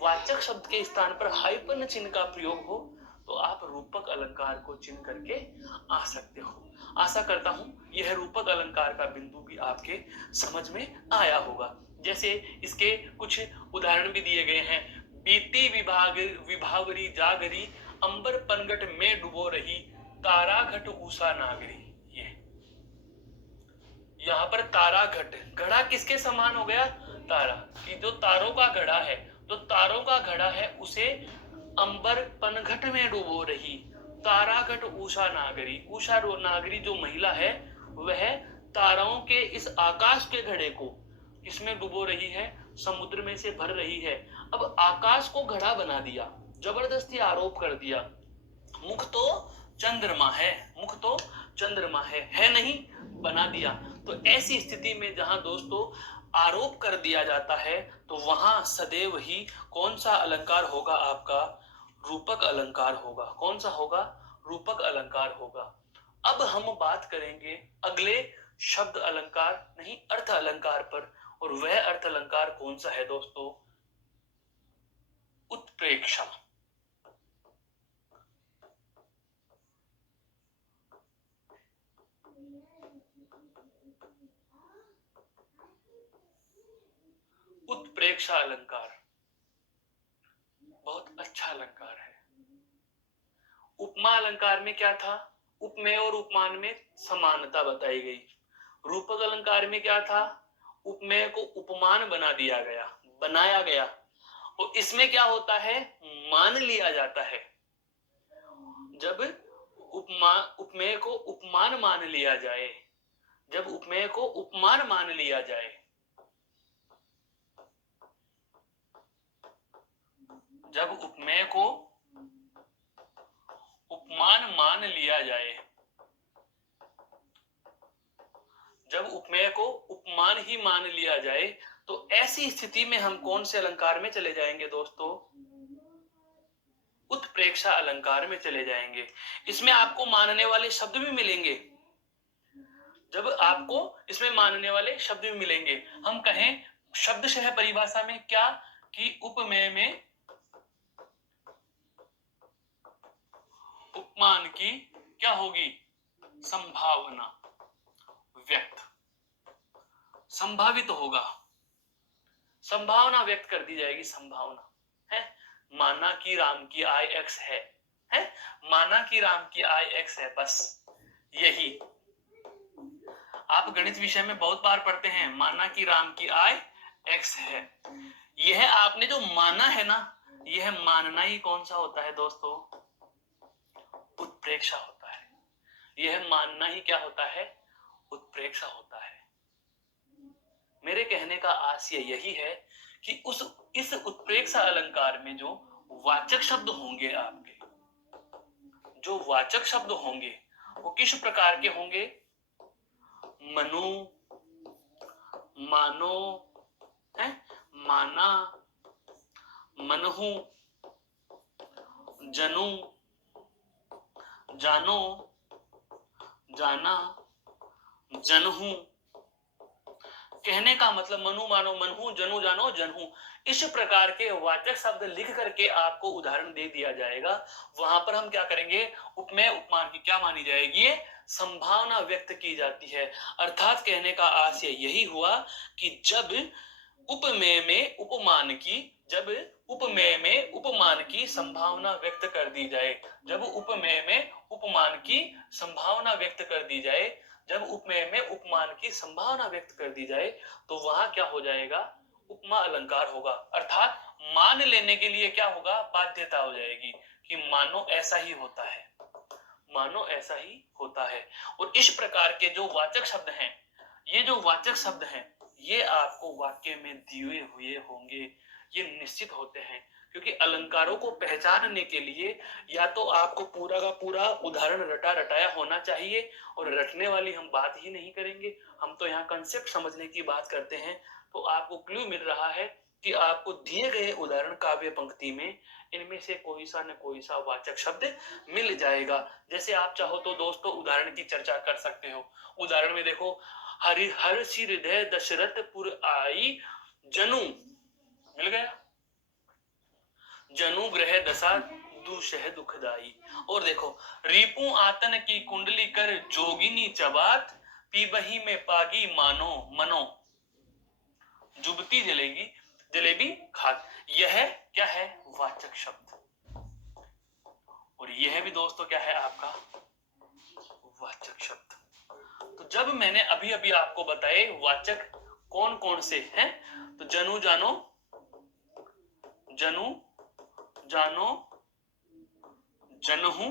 वाचक शब्द के स्थान पर हाइपन चिन्ह का प्रयोग हो तो आप रूपक अलंकार को चिन्ह करके आ सकते हो। आशा करता हूं यह रूपक अलंकार का बिंदु भी आपके समझ में आया होगा। जैसे इसके कुछ उदाहरण भी दिए गए हैं, बीती विभावरी जागरी, अंबर पनघट में डुबो रही, तारा घट ऊषा नागरी। ये यहाँ पर तारा घट, घड़ा किसके समान हो गया, तारा कि जो तारों का घड़ा है, तो तारों का घड़ा है उसे अंबर पनघट में डुबो रही, तारा घट उषा नागरी, उषा नागरी जो महिला है वह ताराओं के इस आकाश के घड़े को किसमें डुबो रही है, समुद्र में से भर रही है। अब आकाश को घड़ा बना दिया, जबरदस्ती आरोप कर दिया, मुख तो चंद्रमा है, मुख तो चंद्रमा है नहीं, बना दिया। तो ऐसी स्थिति में जहां दोस्तों आरोप कर दिया जाता है तो वहां सदैव ही कौन सा अलंकार होगा आपका, रूपक अलंकार होगा। कौन सा होगा, रूपक अलंकार होगा। अब हम बात करेंगे अगले शब्द अलंकार नहीं अर्थ अलंकार पर, और वह अर्थ अलंकार कौन सा है दोस्तों, उत्प्रेक्षा। उत्प्रेक्षा अलंकार बहुत अच्छा अलंकार है। उपमा अलंकार में क्या था, उपमेय और उपमान में समानता बताई गई। रूपक अलंकार में क्या था, उपमेय को उपमान बना दिया गया, बनाया गया। और इसमें क्या होता है, मान लिया जाता है। जब उपमेय को उपमान मान लिया जाए, जब उपमेय को उपमान मान लिया जाए, जब उपमेय को उपमान मान लिया जाए, जब उपमेय को उपमान ही मान लिया जाए तो ऐसी स्थिति में हम कौन से अलंकार में चले जाएंगे दोस्तों, उत्प्रेक्षा अलंकार में चले जाएंगे। इसमें आपको मानने वाले शब्द भी मिलेंगे, जब आपको इसमें मानने वाले शब्द भी मिलेंगे। हम कहें शब्दशः परिभाषा में क्या, कि उपमेय में उपमान की क्या होगी, संभावना व्यक्त, संभावित होगा, संभावना व्यक्त कर दी जाएगी। संभावना है, माना कि राम की आय x है, माना कि राम की आय x है, बस यही आप गणित विषय में बहुत बार पढ़ते हैं, माना कि राम की आय x है। यह आपने जो माना है ना, यह मानना ही कौन सा होता है दोस्तों, उत्प्रेक्षा होता है। यह मानना ही क्या होता है, उत्प्रेक्षा होता है। मेरे कहने का आशय यही है कि इस उत्प्रेक्षा अलंकार में जो वाचक शब्द होंगे आपके, जो वाचक शब्द होंगे वो किस प्रकार के होंगे, मनु, मानो है, माना, मनहु, जनु, जानो, जाना, जनहु। कहने का मतलब मनु, मानो, मनहु, जनु, जानो, जनहु, इस प्रकार के वाचक शब्द लिख करके आपको उदाहरण दे दिया जाएगा। वहां पर हम क्या करेंगे, उपमेय उपमान की क्या मानी जाएगी, संभावना व्यक्त की जाती है। अर्थात कहने का आशय यही हुआ कि जब उपमेय में उपमान की, जब उपमेय में उपमान की संभावना व्यक्त कर दी जाए, जब उपमेय में उपमान की संभावना व्यक्त कर दी जाए, जब उपमेय में उपमान की संभावना व्यक्त कर दी जाए तो वहां क्या हो जाएगा, उपमा अलंकार होगा। अर्थात मान लेने के लिए क्या होगा, बाध्यता हो जाएगी कि मानो ऐसा ही होता है, मानो ऐसा ही होता है। और इस प्रकार के जो वाचक शब्द हैं, ये जो वाचक शब्द हैं ये आपको वाक्य में दिए हुए होंगे, ये निश्चित होते हैं, क्योंकि अलंकारों को पहचानने के लिए या तो आपको पूरा का पूरा उदाहरण रटा रटाया होना चाहिए, और रटने वाली हम बात ही नहीं करेंगे, हम तो यहाँ कंसेप्ट समझने की बात करते हैं। तो आपको क्लू मिल रहा है कि आपको दिए गए उदाहरण काव्य पंक्ति में इनमें से कोई सा न कोई सा वाचक शब्द मिल जाएगा। जैसे आप चाहो तो दोस्तों उदाहरण की चर्चा कर सकते हो। उदाहरण में देखो, हरि हर्षि हृदय दशरथपुर आई, जनु मिल गया, जनु ग्रह दशा दुषह दुखदाई। और देखो, रिपु आतन की कुंडली कर जोगिनी चबात, पीबही में पागी मानो मनो, जुबती जलेगी जलेबी खात। यह क्या है? वाचक शब्द। और यह भी दोस्तों क्या है? आपका वाचक शब्द। तो जब मैंने अभी अभी आपको बताए वाचक कौन कौन से हैं, तो जनु जानो, जनु जानो, जनहु,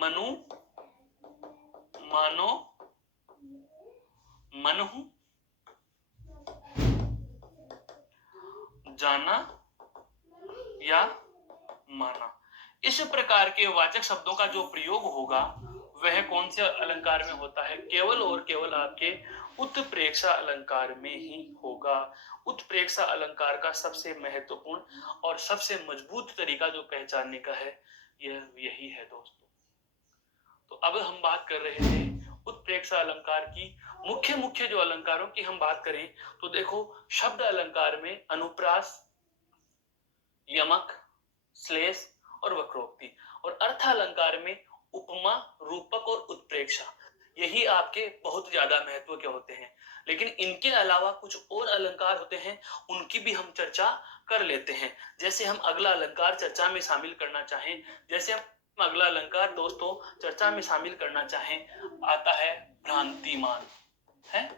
मनु, मानो, मनहु, जाना या माना। इस प्रकार के वाचक शब्दों का जो प्रयोग होगा वह कौन से अलंकार में होता है? केवल और केवल आपके उत्प्रेक्षा अलंकार में ही होगा। उत्प्रेक्षा अलंकार का सबसे महत्वपूर्ण और सबसे मजबूत तरीका जो पहचानने का है, यह यही है दोस्तों। तो अब हम बात कर रहे थे उत्प्रेक्षा अलंकार की। मुख्य मुख्य जो अलंकारों की हम बात करें तो देखो, शब्द अलंकार में अनुप्रास, यमक, श्लेष और वक्रोक्ति, और अर्थ अलंकार में उपमा, रूपक और उत्प्रेक्षा। यही आपके बहुत ज्यादा महत्व के होते हैं। लेकिन इनके अलावा कुछ और अलंकार होते हैं, उनकी भी हम चर्चा कर लेते हैं। जैसे हम अगला अलंकार चर्चा में शामिल करना चाहें, जैसे हम अगला अलंकार दोस्तों चर्चा में शामिल करना चाहें, आता है भ्रांतिमान। है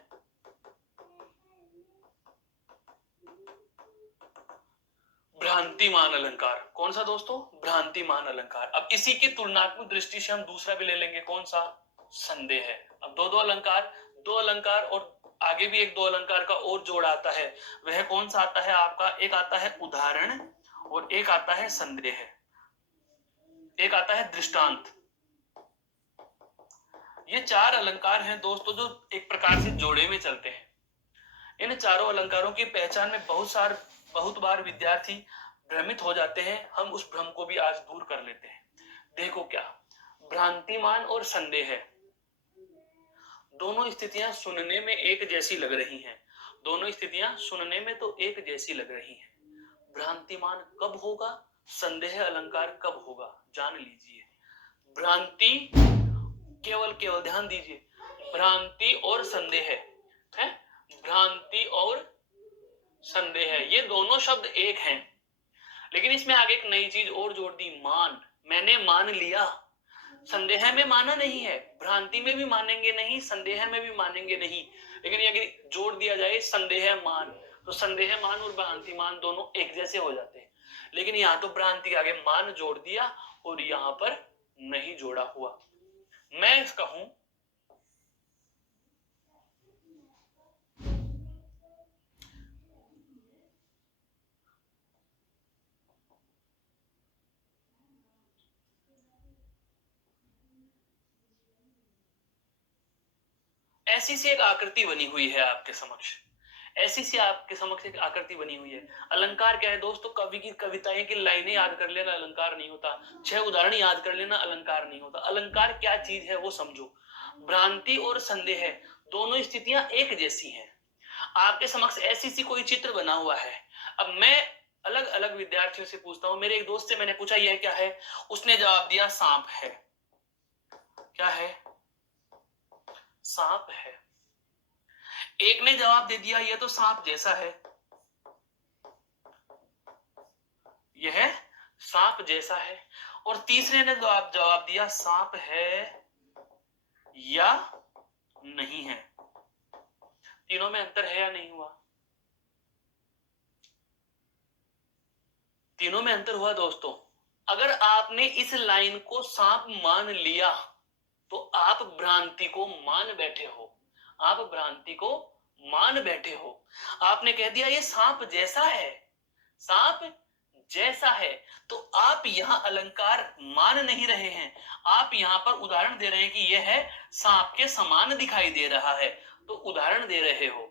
भ्रांतिमान अलंकार। कौन सा दोस्तों? भ्रांतिमान अलंकार। अब इसी की तुलनात्मक दृष्टि से हम दूसरा भी ले लेंगे, कौन सा? संदेह है। अब दो दो अलंकार और आगे भी एक दो अलंकार का और जोड़ आता है, वह कौन सा आता है आपका? एक आता है उदाहरण और एक आता है संदेह, एक आता है दृष्टांत। ये चार अलंकार हैं दोस्तों जो एक प्रकार से जोड़े में चलते हैं। इन चारों अलंकारों की पहचान में बहुत बार विद्यार्थी भ्रमित हो जाते हैं। हम उस भ्रम को भी आज दूर कर लेते हैं। देखो क्या, भ्रांतिमान और संदेह, दोनों स्थितियां सुनने में एक जैसी लग रही हैं। दोनों स्थितियां सुनने में तो एक जैसी लग रही हैं। भ्रांतिमान कब होगा, संदेह अलंकार कब होगा, जान लीजिए। भ्रांति, केवल ध्यान दीजिए, भ्रांति और संदेह है, भ्रांति और संदेह, ये दोनों शब्द एक हैं। लेकिन इसमें आगे एक नई चीज और जोड़ दी, मान। मैंने मान लिया, संदेह में माना नहीं है, भ्रांति में भी मानेंगे नहीं, संदेह में भी मानेंगे नहीं। लेकिन अगर जोड़ दिया जाए संदेह मान, तो संदेह मान और भ्रांति मान दोनों एक जैसे हो जाते हैं। लेकिन यहाँ तो भ्रांति के आगे मान जोड़ दिया और यहाँ पर नहीं जोड़ा हुआ। मैं कहूं ऐसी सी एक आकृति बनी हुई है आपके समक्ष, ऐसी सी आपके समक्ष एक आकृति बनी हुई है। अलंकार क्या है दोस्तों? कवि की कविताएं की लाइनें याद कर लेना अलंकार नहीं होता, 6 उदाहरण याद कर लेना अलंकार नहीं होता। अलंकार क्या चीज है वो समझो। भ्रांति और संदेह दोनों स्थितियां एक जैसी हैं। आपके समक्ष ऐसी सी कोई चित्र बना हुआ है। अब मैं अलग अलग विद्यार्थियों से पूछता हूं। मेरे एक दोस्त से मैंने पूछा यह क्या है, उसने जवाब दिया सांप है। क्या है? सांप है। एक ने जवाब दे दिया यह तो सांप जैसा है, यह सांप जैसा है। और तीसरे ने जवाब दिया सांप है या नहीं है। तीनों में अंतर है या नहीं हुआ? तीनों में अंतर हुआ दोस्तों। अगर आपने इस लाइन को सांप मान लिया तो आप भ्रांति को मान बैठे हो, आप भ्रांति को मान बैठे हो। आपने कह दिया ये सांप जैसा है, सांप जैसा है, तो आप यहां अलंकार मान नहीं रहे हैं, आप यहां पर उदाहरण दे रहे हैं कि यह है सांप के समान दिखाई दे रहा है, तो उदाहरण दे रहे हो।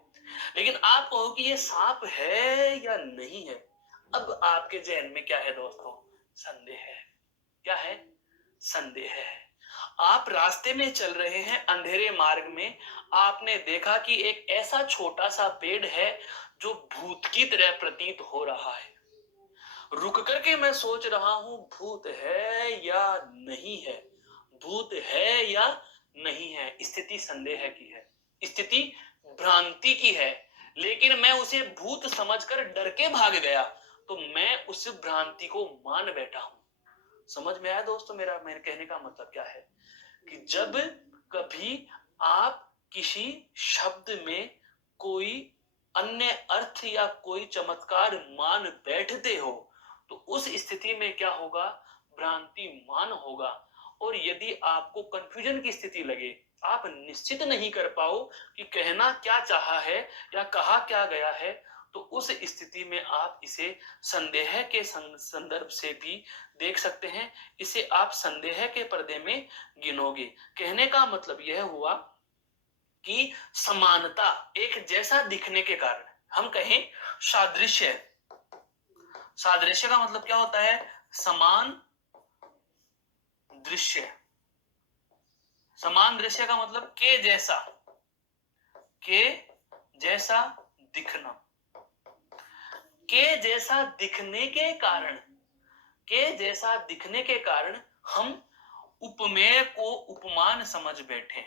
लेकिन आप कहो कि ये सांप है या नहीं है, अब आपके जहन में क्या है दोस्तों? संदेह है। क्या है? संदेह है। आप रास्ते में चल रहे हैं अंधेरे मार्ग में, आपने देखा कि एक ऐसा छोटा सा पेड़ है जो भूत की तरह प्रतीत हो रहा है। रुक करके मैं सोच रहा हूं भूत है या नहीं है, भूत है या नहीं है। स्थिति संदेह की है, स्थिति भ्रांति की है, लेकिन मैं उसे भूत समझकर डर के भाग गया, तो मैं उस भ्रांति को मान बैठा हूं। समझ में आया दोस्तों मेरा मेरे कहने का मतलब क्या है? कि जब कभी आप किसी शब्द में कोई अन्य अर्थ या कोई चमत्कार मान बैठते हो, तो उस स्थिति में क्या होगा? भ्रांति मान होगा। और यदि आपको कंफ्यूजन की स्थिति लगे, आप निश्चित नहीं कर पाओ कि कहना क्या चाहा है या कहा क्या गया है, तो उस स्थिति में आप इसे संदेह के संदर्भ से भी देख सकते हैं। इसे आप संदेह के पर्दे में गिनोगे। कहने का मतलब यह हुआ कि समानता, एक जैसा दिखने के कारण, हम कहें सादृश्य। सादृश्य का मतलब क्या होता है? समान दृश्य। समान दृश्य का मतलब के जैसा, के जैसा दिखना। के जैसा दिखने के कारण, के जैसा दिखने के कारण हम उपमेय को उपमान समझ बैठे।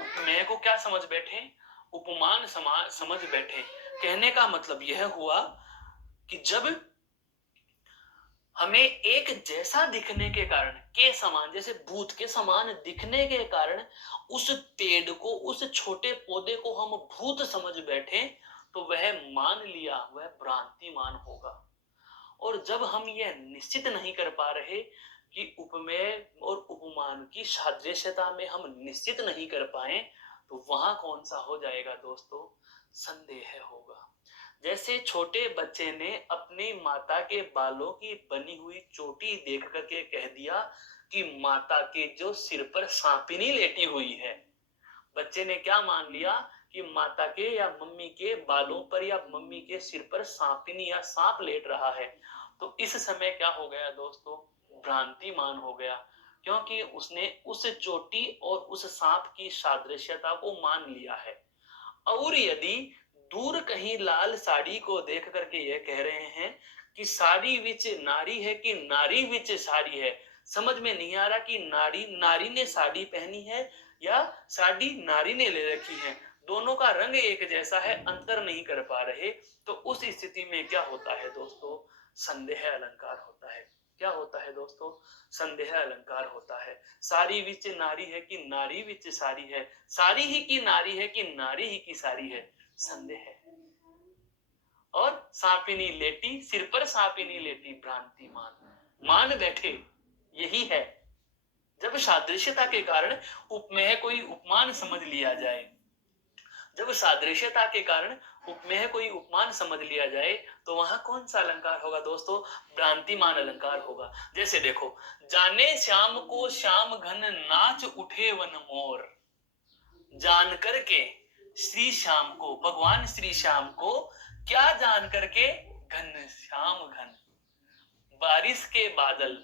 उपमेय को क्या समझ बैठे? उपमान समझ बैठे। कहने का मतलब यह हुआ कि जब हमें एक जैसा दिखने के कारण, के समान, जैसे भूत के समान दिखने के कारण उस पेड़ को, उस छोटे पौधे को हम भूत समझ बैठे, तो वह मान लिया, वह भ्रांति मान होगा। और जब हम यह निश्चित नहीं कर पा रहे कि उपमेय और उपमान की सादृश्यता में हम निश्चित नहीं कर पाए, तो वहां कौन सा हो जाएगा दोस्तों? संदेह होगा। जैसे छोटे बच्चे ने अपनी माता के बालों की बनी हुई चोटी देख करके कह दिया कि माता के जो सिर पर सांपिनी लेटी हुई है। बच्चे ने क्या मान लिया? कि माता के या मम्मी के बालों पर या मम्मी के सिर पर सांपिनी या सांप लेट रहा है। तो इस समय क्या हो गया दोस्तों? भ्रांति मान हो गया, क्योंकि उसने उस चोटी और उस सांप की सादृश्यता को मान लिया है। और यदि दूर कहीं लाल साड़ी को देख करके यह कह रहे हैं कि साड़ी विच नारी है कि नारी विच साड़ी है, समझ में नहीं आ रहा कि नारी ने साड़ी पहनी है या साड़ी नारी ने ले रखी है, दोनों का रंग एक जैसा है, अंतर नहीं कर पा रहे, तो उस स्थिति में क्या होता है दोस्तों? संदेह अलंकार होता है। क्या होता है दोस्तों? संदेह अलंकार होता है। सारी विच नारी है कि नारी विच सारी है, सारी ही की नारी है कि नारी ही की सारी है, संदेह है। और सांपिनी लेटी, सिर पर सांपिनी लेटी, भ्रांति मान बैठे, यही है। जब सादृश्यता के कारण उपमेय कोई उपमान समझ लिया जाए, जब सादृश्यता के कारण उपमेय कोई उपमान समझ लिया जाए, तो वहां कौन सा अलंकार होगा दोस्तों? भ्रांतिमान अलंकार होगा। जैसे देखो, जाने श्याम को श्याम घन नाच उठे वन मोर। जान करके श्री श्याम को, भगवान श्री श्याम को क्या जान करके? घन श्याम घन, बारिश के बादल,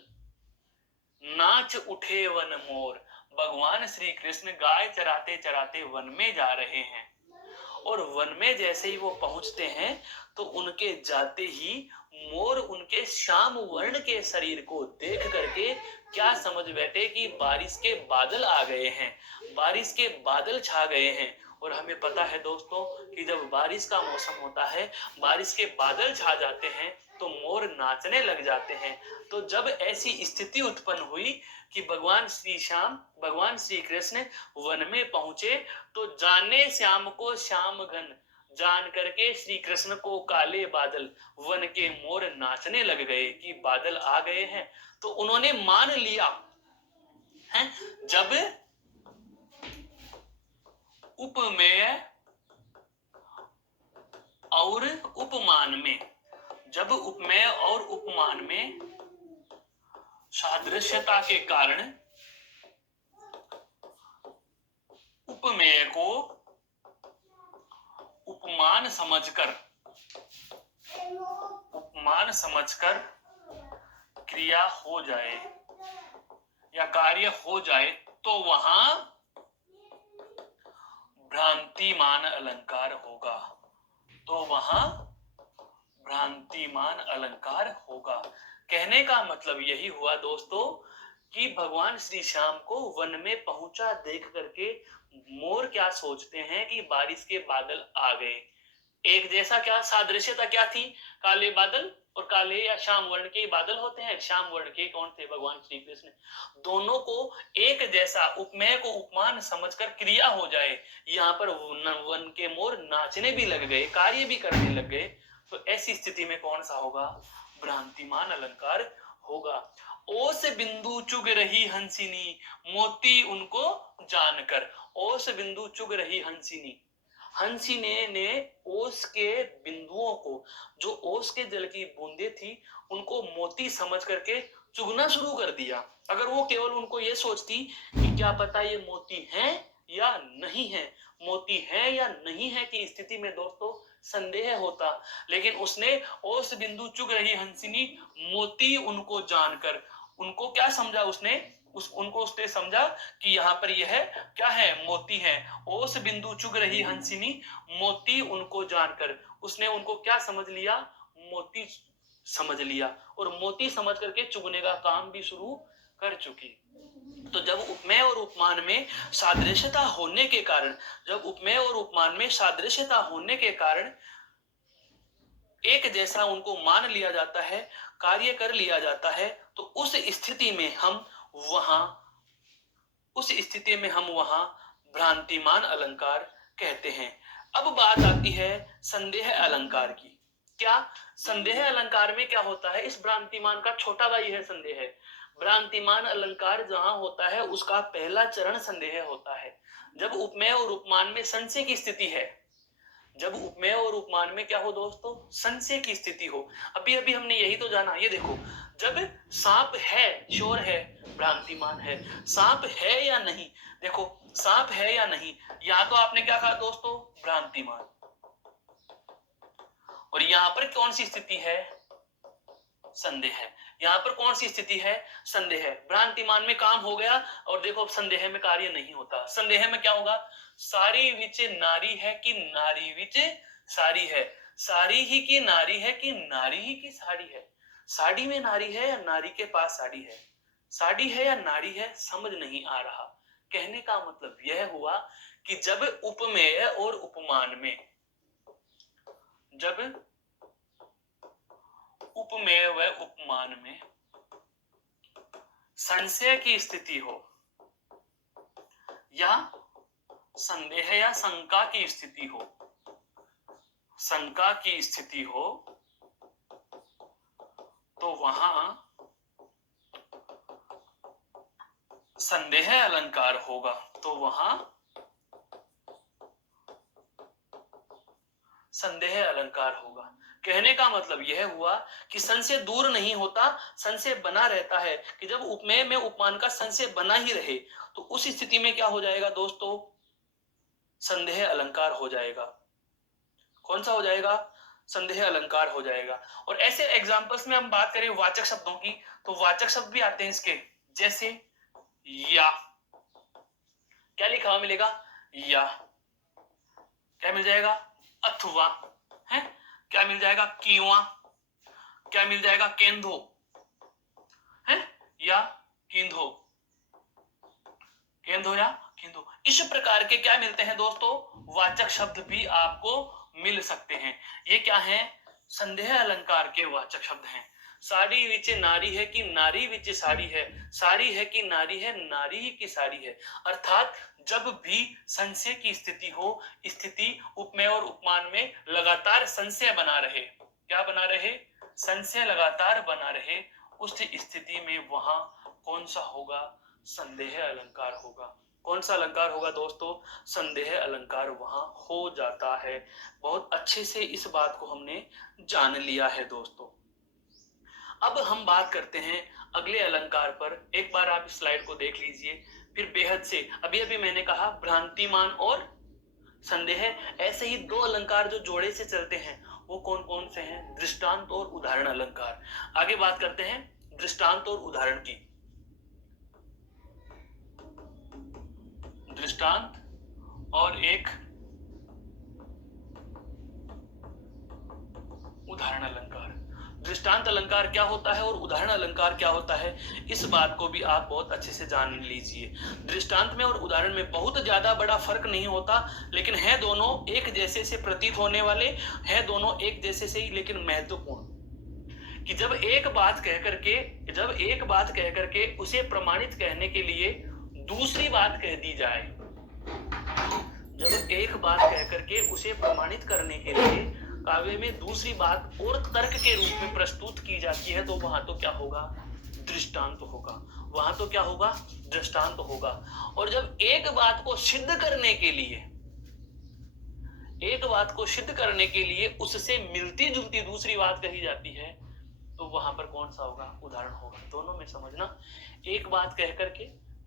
नाच उठे वन मोर। भगवान श्री कृष्ण गाय चराते चराते वन में जा रहे हैं, और वन में जैसे ही वो पहुंचते हैं तो उनके जाते ही मोर उनके श्याम वर्ण के शरीर को देख करके क्या समझ बैठे कि बारिश के बादल आ गए हैं, बारिश के बादल छा गए हैं। और हमें पता है दोस्तों कि जब बारिश का मौसम होता है, बारिश के बादल छा जाते हैं, तो मोर नाचने लग जाते हैं। तो जब ऐसी स्थिति उत्पन्न हुई कि भगवान श्री श्याम, भगवान श्री कृष्ण वन में पहुंचे, तो जाने श्याम को श्याम घन, जान करके श्री कृष्ण को काले बादल, वन के मोर नाचने लग गए कि बादल आ गए हैं। तो उन्होंने मान लिया है। जब उपमेय और उपमान में, जब उपमेय और उपमान में सादृश्यता के कारण उपमेय को उपमान समझकर क्रिया हो जाए या कार्य हो जाए तो वहां भ्रांतिमान अलंकार होगा। तो वहां भ्रांतिमान अलंकार होगा। कहने का मतलब यही हुआ दोस्तों कि भगवान श्री श्याम को वन में पहुंचा देख करके मोर क्या सोचते हैं कि बारिश के बादल आ गए। एक जैसा क्या सादृश्यता क्या थी, काले बादल और काले या श्याम वर्ण के बादल होते हैं। श्याम वर्ण के कौन थे, भगवान श्री कृष्ण। दोनों को एक जैसा उपमेय को उपमान समझकर क्रिया हो जाए, यहाँ पर वन के मोर नाचने भी लग गए, कार्य भी करने लग गए, तो ऐसी स्थिति में कौन सा होगा, भ्रांतिमान अलंकार होगा। ओस बिंदु चुग रही हंसिनी मोती उनको जानकर। ओस बिंदु चुग रही हंसिनी, हंसिनी ने ओस के बिंदुओं को, जो ओस के जल की बूंदे थी, उनको मोती समझ करके चुगना शुरू कर दिया। अगर वो केवल उनको ये सोचती कि क्या पता ये मोती है या नहीं है, मोती है या नहीं है की स्थिति में दोस्तों संदेह होता, लेकिन उसने ओस बिंदु चुग रही हंसिनी मोती उनको जानकर, उनको क्या समझा उसने, उनको उसने समझा कि यहाँ पर यह क्या है, मोती है। ओस बिंदु चुग रही हंसिनी मोती उनको जानकर, उसने उनको क्या समझ लिया, मोती समझ लिया, और मोती समझ करके चुगने का काम भी शुरू कर चुकी। तो जब उपमेय और उपमान में सादृश्यता होने के कारण, जब उपमेय और उपमान में सादृश्यता होने के कारण एक जैसा उनको मान लिया जाता है, कार्य कर लिया जाता है, तो उस स्थिति में हम वहां भ्रांतिमान अलंकार कहते हैं। अब बात आती है संदेह अलंकार की। क्या संदेह अलंकार में क्या होता है, इस भ्रांतिमान का छोटा भाई है संदेह। भ्रांतिमान अलंकार जहां होता है उसका पहला चरण संदेह होता है। जब उपमेय और उपमान में संशय की स्थिति है, जब उपमेय और उपमान में क्या हो दोस्तों, संशय की स्थिति हो। अभी अभी हमने यही तो जाना, ये देखो, जब सांप है, चोर है, भ्रांतिमान है। सांप है या नहीं, देखो सांप है या नहीं, यहां तो आपने क्या कहा दोस्तों, भ्रांतिमान। और यहां पर कौन सी स्थिति है, संदेह है। यहां पर कौन सी स्थिति है, संदेह है। भ्रांतिमान में काम हो गया, और देखो संदेह में कार्य नहीं होता। संदेह में क्या होगा, सारी विच नारी है कि नारी विच सारी है, सारी ही की नारी है कि नारी ही की साड़ी है, साड़ी में नारी है या नारी के पास साड़ी है, साड़ी है या नारी है, समझ नहीं आ रहा। कहने का मतलब यह हुआ कि जब उपमेय और उपमान में, जब उपमेय व उपमान में संशय की स्थिति हो या संदेह या शंका की स्थिति हो, शंका की स्थिति हो, तो वहां संदेह अलंकार होगा। तो वहां संदेह अलंकार होगा। कहने का मतलब यह हुआ कि संशय दूर नहीं होता, संशय बना रहता है, कि जब उपमेय में उपमान का संशय बना ही रहे, तो उस स्थिति में क्या हो जाएगा दोस्तों, संदेह अलंकार हो जाएगा। कौन सा हो जाएगा, संदेह अलंकार हो जाएगा। और ऐसे एग्जांपल्स में हम बात करें वाचक शब्दों की, तो वाचक शब्द भी आते हैं इसके, जैसे या, क्या लिखा हुआ मिलेगा, या, क्या मिल जाएगा, अथवा, है, क्या मिल जाएगा, कीवा, क्या मिल जाएगा, केंधो, है, या केंधो, केंधो या केंधो। इस प्रकार के क्या मिलते हैं दोस्तों, वाचक शब्द भी आपको मिल सकते हैं। ये क्या है, संदेह अलंकार के वाचक शब्द हैं। साड़ी विच नारी है कि नारी विच साड़ी है, साड़ी है कि नारी है, नारी ही की साड़ी है। अर्थात जब भी संशय की स्थिति हो, स्थिति उपमेय और उपमान में लगातार संशय बना रहे, क्या बना रहे, संशय लगातार बना रहे, उस स्थिति में वहां कौन सा होगा, संदेह अलंकार होगा। कौन सा अलंकार होगा दोस्तों? संदेह अलंकार वहां हो जाता है। बहुत अच्छे से इस बात को हमने जान लिया है दोस्तों। अब हम बात करते हैं अगले अलंकार पर। एक बार आप इस स्लाइड को देख लीजिए। फिर बेहद से, अभी अभी मैंने कहा भ्रांतिमान और संदेह, ऐसे ही दो अलंकार जो जोड़े से चलते हैं वो कौन कौन से हैं? दृष्टांत और उदाहरण अलंकार। आगे बात करते हैं दृष्टांत और उदाहरण की। दृष्टांत और एक उदाहरण अलंकार। दृष्टांत अलंकार क्या होता है और उदाहरण अलंकार क्या होता है, इस बात को भी आप बहुत अच्छे से जान लीजिए। दृष्टांत में और उदाहरण में बहुत ज्यादा बड़ा फर्क नहीं होता, लेकिन है दोनों एक जैसे से प्रतीत होने वाले, है दोनों एक जैसे से ही लेकिन महत्वपूर्ण। कि जब एक बात कह करके उसे प्रमाणित कहने के लिए दूसरी बात कह दी जाए, जब एक बात कह करके उसे प्रमाणित करने के लिए काव्य में दूसरी बात और तर्क के रूप में प्रस्तुत की जाती है, तो वहां तो क्या होगा? दृष्टांत होगा। वहां तो क्या होगा? दृष्टांत होगा। और जब एक बात को सिद्ध करने के लिए उससे मिलती जुलती दूसरी बात कही जाती है, तो वहां पर कौन सा होगा? उदाहरण होगा। दोनों में समझना,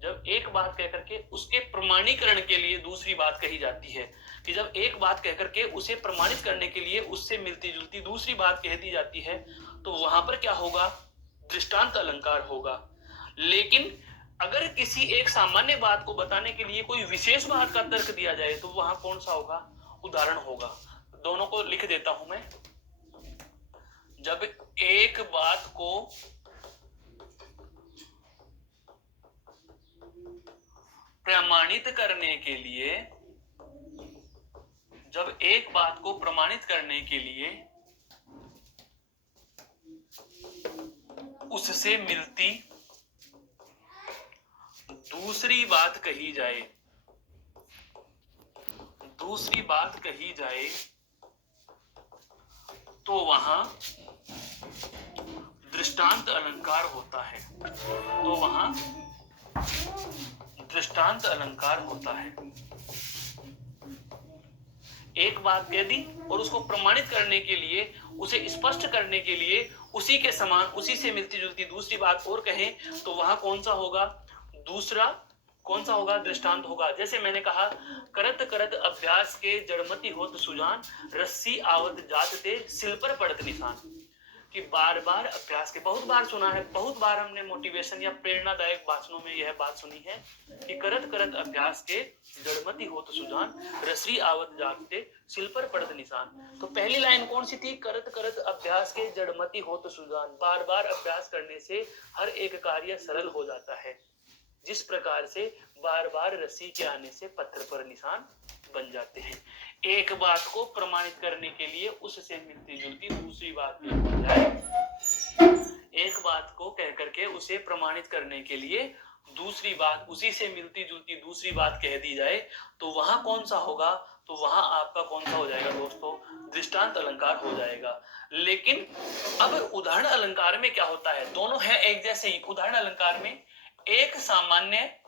जब एक बात कह करके उसके प्रमाणीकरण के लिए दूसरी बात कही जाती है, कि जब एक बात कह करके उसे प्रमाणित करने के लिए उससे मिलती जुलती दूसरी बात कह दी जाती है, तो वहां पर क्या होगा? दृष्टांत अलंकार होगा। लेकिन अगर किसी एक सामान्य बात को बताने के लिए कोई विशेष बात का तर्क दिया जाए, तो वहां कौन सा होगा? उदाहरण होगा। दोनों को लिख देता हूं मैं। जब एक बात को प्रमाणित करने के लिए उससे मिलती दूसरी बात कही जाए, तो वहां दृष्टांत अलंकार होता है। एक बात कह दी और उसको प्रमाणित करने के लिए, उसे स्पष्ट करने के लिए उसी के समान, उसी से मिलती जुलती दूसरी बात और कहें, तो वहां कौन सा होगा? दृष्टांत होगा। जैसे मैंने कहा, करत करत अभ्यास के जड़मति होत सुजान, रस्सी आवत जात ते सिल पर पड़त निशान। कि बार बार अभ्यास के, बहुत बार सुना है, बहुत बार हमने मोटिवेशन या प्रेरणादायक भाषणों में यह बात सुनी है कि करत करत अभ्यास के जड़मति होत सुजान, रस्सी आवत जात ते सिल पर पड़त निशान। तो पहली लाइन कौन सी थी? करत करत अभ्यास के जड़मति होत सुजान। बार बार अभ्यास करने से हर एक कार्य सरल हो जाता है, जिस प्रकार से बार बार रस्सी के आने से पत्थर पर निशान बन जाते हैं। एक बात को प्रमाणित करने के लिए उससे मिलती जुलती दूसरी बात कह दी जाए, एक बात को कह करके उसे प्रमाणित करने के लिए दूसरी बात, उसी से मिलती जुलती दूसरी बात कह दी जाए, तो वहां कौन सा होगा? तो वहां आपका कौन सा हो जाएगा दोस्तों? दृष्टांत अलंकार हो जाएगा। लेकिन अब उदाहरण अलंकार में क्या होता है? दोनों है एक जैसे ही। उदाहरण अलंकार में एक सामान्य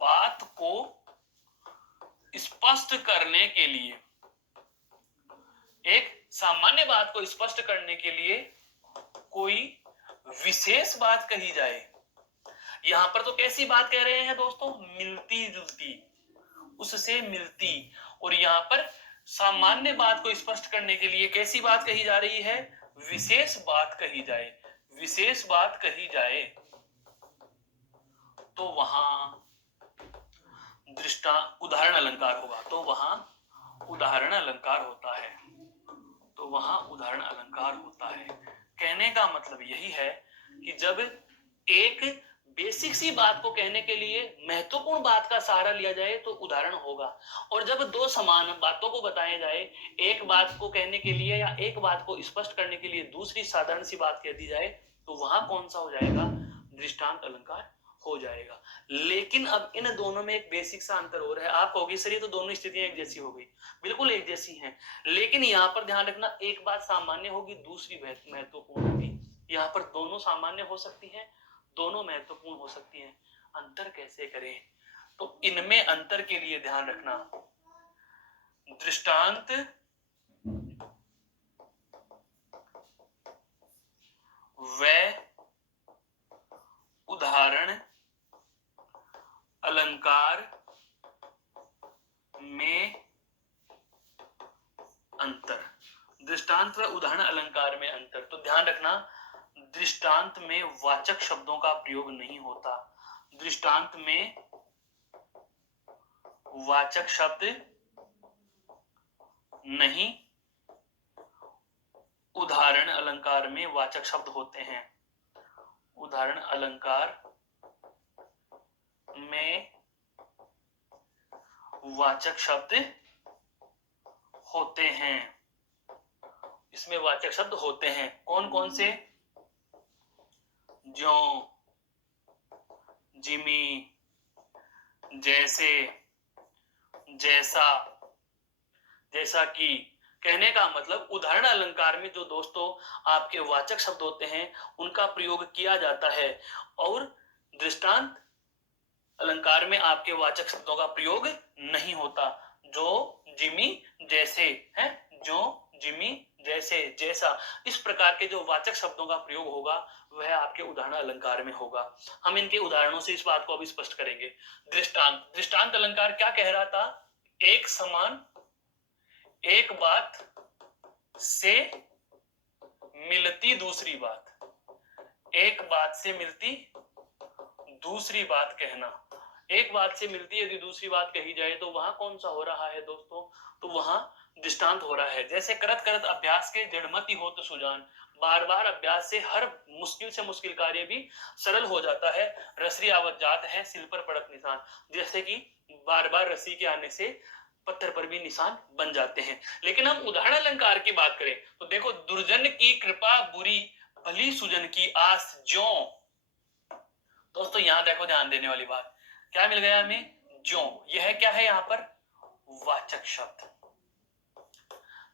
बात को स्पष्ट करने के लिए कोई विशेष बात कही जाए। यहां पर तो कैसी बात कह रहे हैं दोस्तों? मिलती जुलती, उससे मिलती। और यहां पर सामान्य बात को स्पष्ट करने के लिए कैसी बात कही जा रही है? विशेष बात कही जाए। तो वहां उदाहरण अलंकार होगा। तो वहां उदाहरण अलंकार होता है। कहने का मतलब यही है कि जब एक बेसिक सी बात को कहने के लिए महत्वपूर्ण बात का सहारा लिया जाए, तो उदाहरण होगा। और जब दो समान बातों को बताया जाए, एक बात को कहने के लिए या एक बात को स्पष्ट करने के लिए दूसरी साधारण सी बात कह दी जाए, तो वहां कौन सा हो जाएगा? दृष्टांत अलंकार हो जाएगा। लेकिन अब इन दोनों में एक बेसिक सा अंतर हो रहा है। आप कहोगे सर ये तो दोनों स्थितियां एक जैसी हो गई। बिल्कुल एक जैसी हैं, लेकिन यहाँ पर ध्यान रखना, एक बात सामान्य होगी, दूसरी महत्वपूर्ण होगी। यहाँ पर दोनों सामान्य हो सकती हैं, दोनों महत्वपूर्ण हो सकती हैं, अंतर कैसे करें? तो इनमें अंतर के लिए ध्यान रखना, दृष्टांत व उदाहरण अलंकार में अंतर। दृष्टांत व उदाहरण अलंकार में अंतर, तो ध्यान रखना दृष्टांत में वाचक शब्दों का प्रयोग नहीं होता, दृष्टांत में वाचक शब्द नहीं, उदाहरण अलंकार में वाचक शब्द होते हैं, उदाहरण अलंकार में वाचक शब्द होते हैं, इसमें वाचक शब्द होते हैं। कौन कौन से? ज्यों, जिमी, जैसे, जैसा, जैसा कि। कहने का मतलब उदाहरण अलंकार में जो दोस्तों आपके वाचक शब्द होते हैं उनका प्रयोग किया जाता है, और दृष्टांत अलंकार में आपके वाचक शब्दों का प्रयोग नहीं होता। जो, जिमी, जैसे है, जो, जिमी, जैसे, जैसा, इस प्रकार के जो वाचक शब्दों का प्रयोग होगा वह आपके उदाहरण अलंकार में होगा। हम इनके उदाहरणों से इस बात को अभी स्पष्ट करेंगे। दृष्टांत, दृष्टांत अलंकार क्या कह रहा था? एक समान, एक बात से मिलती दूसरी बात, एक बात से मिलती दूसरी बात कहना। एक बात से मिलती यदि दूसरी बात कही जाए तो वहां कौन सा हो रहा है दोस्तों? तो वहां दृष्टांत हो रहा है। जैसे करत करत अभ्यास के जड़मति होत सुजान, बार बार अभ्यास से हर मुश्किल से मुश्किल कार्य भी सरल हो जाता है। रसरी आवत जात है, सिल पर पड़त निशान, जैसे कि बार बार रस्सी के आने से पत्थर पर भी निशान बन जाते हैं। लेकिन हम उदाहरण अलंकार की बात करें तो देखो, दुर्जन की कृपा बुरी, भली सुजन की आस ज्यों। दोस्तों यहां देखो, ध्यान देने वाली बात, क्या मिल गया हमें? ज्यों। यह क्या है यहाँ पर? वाचक शब्द।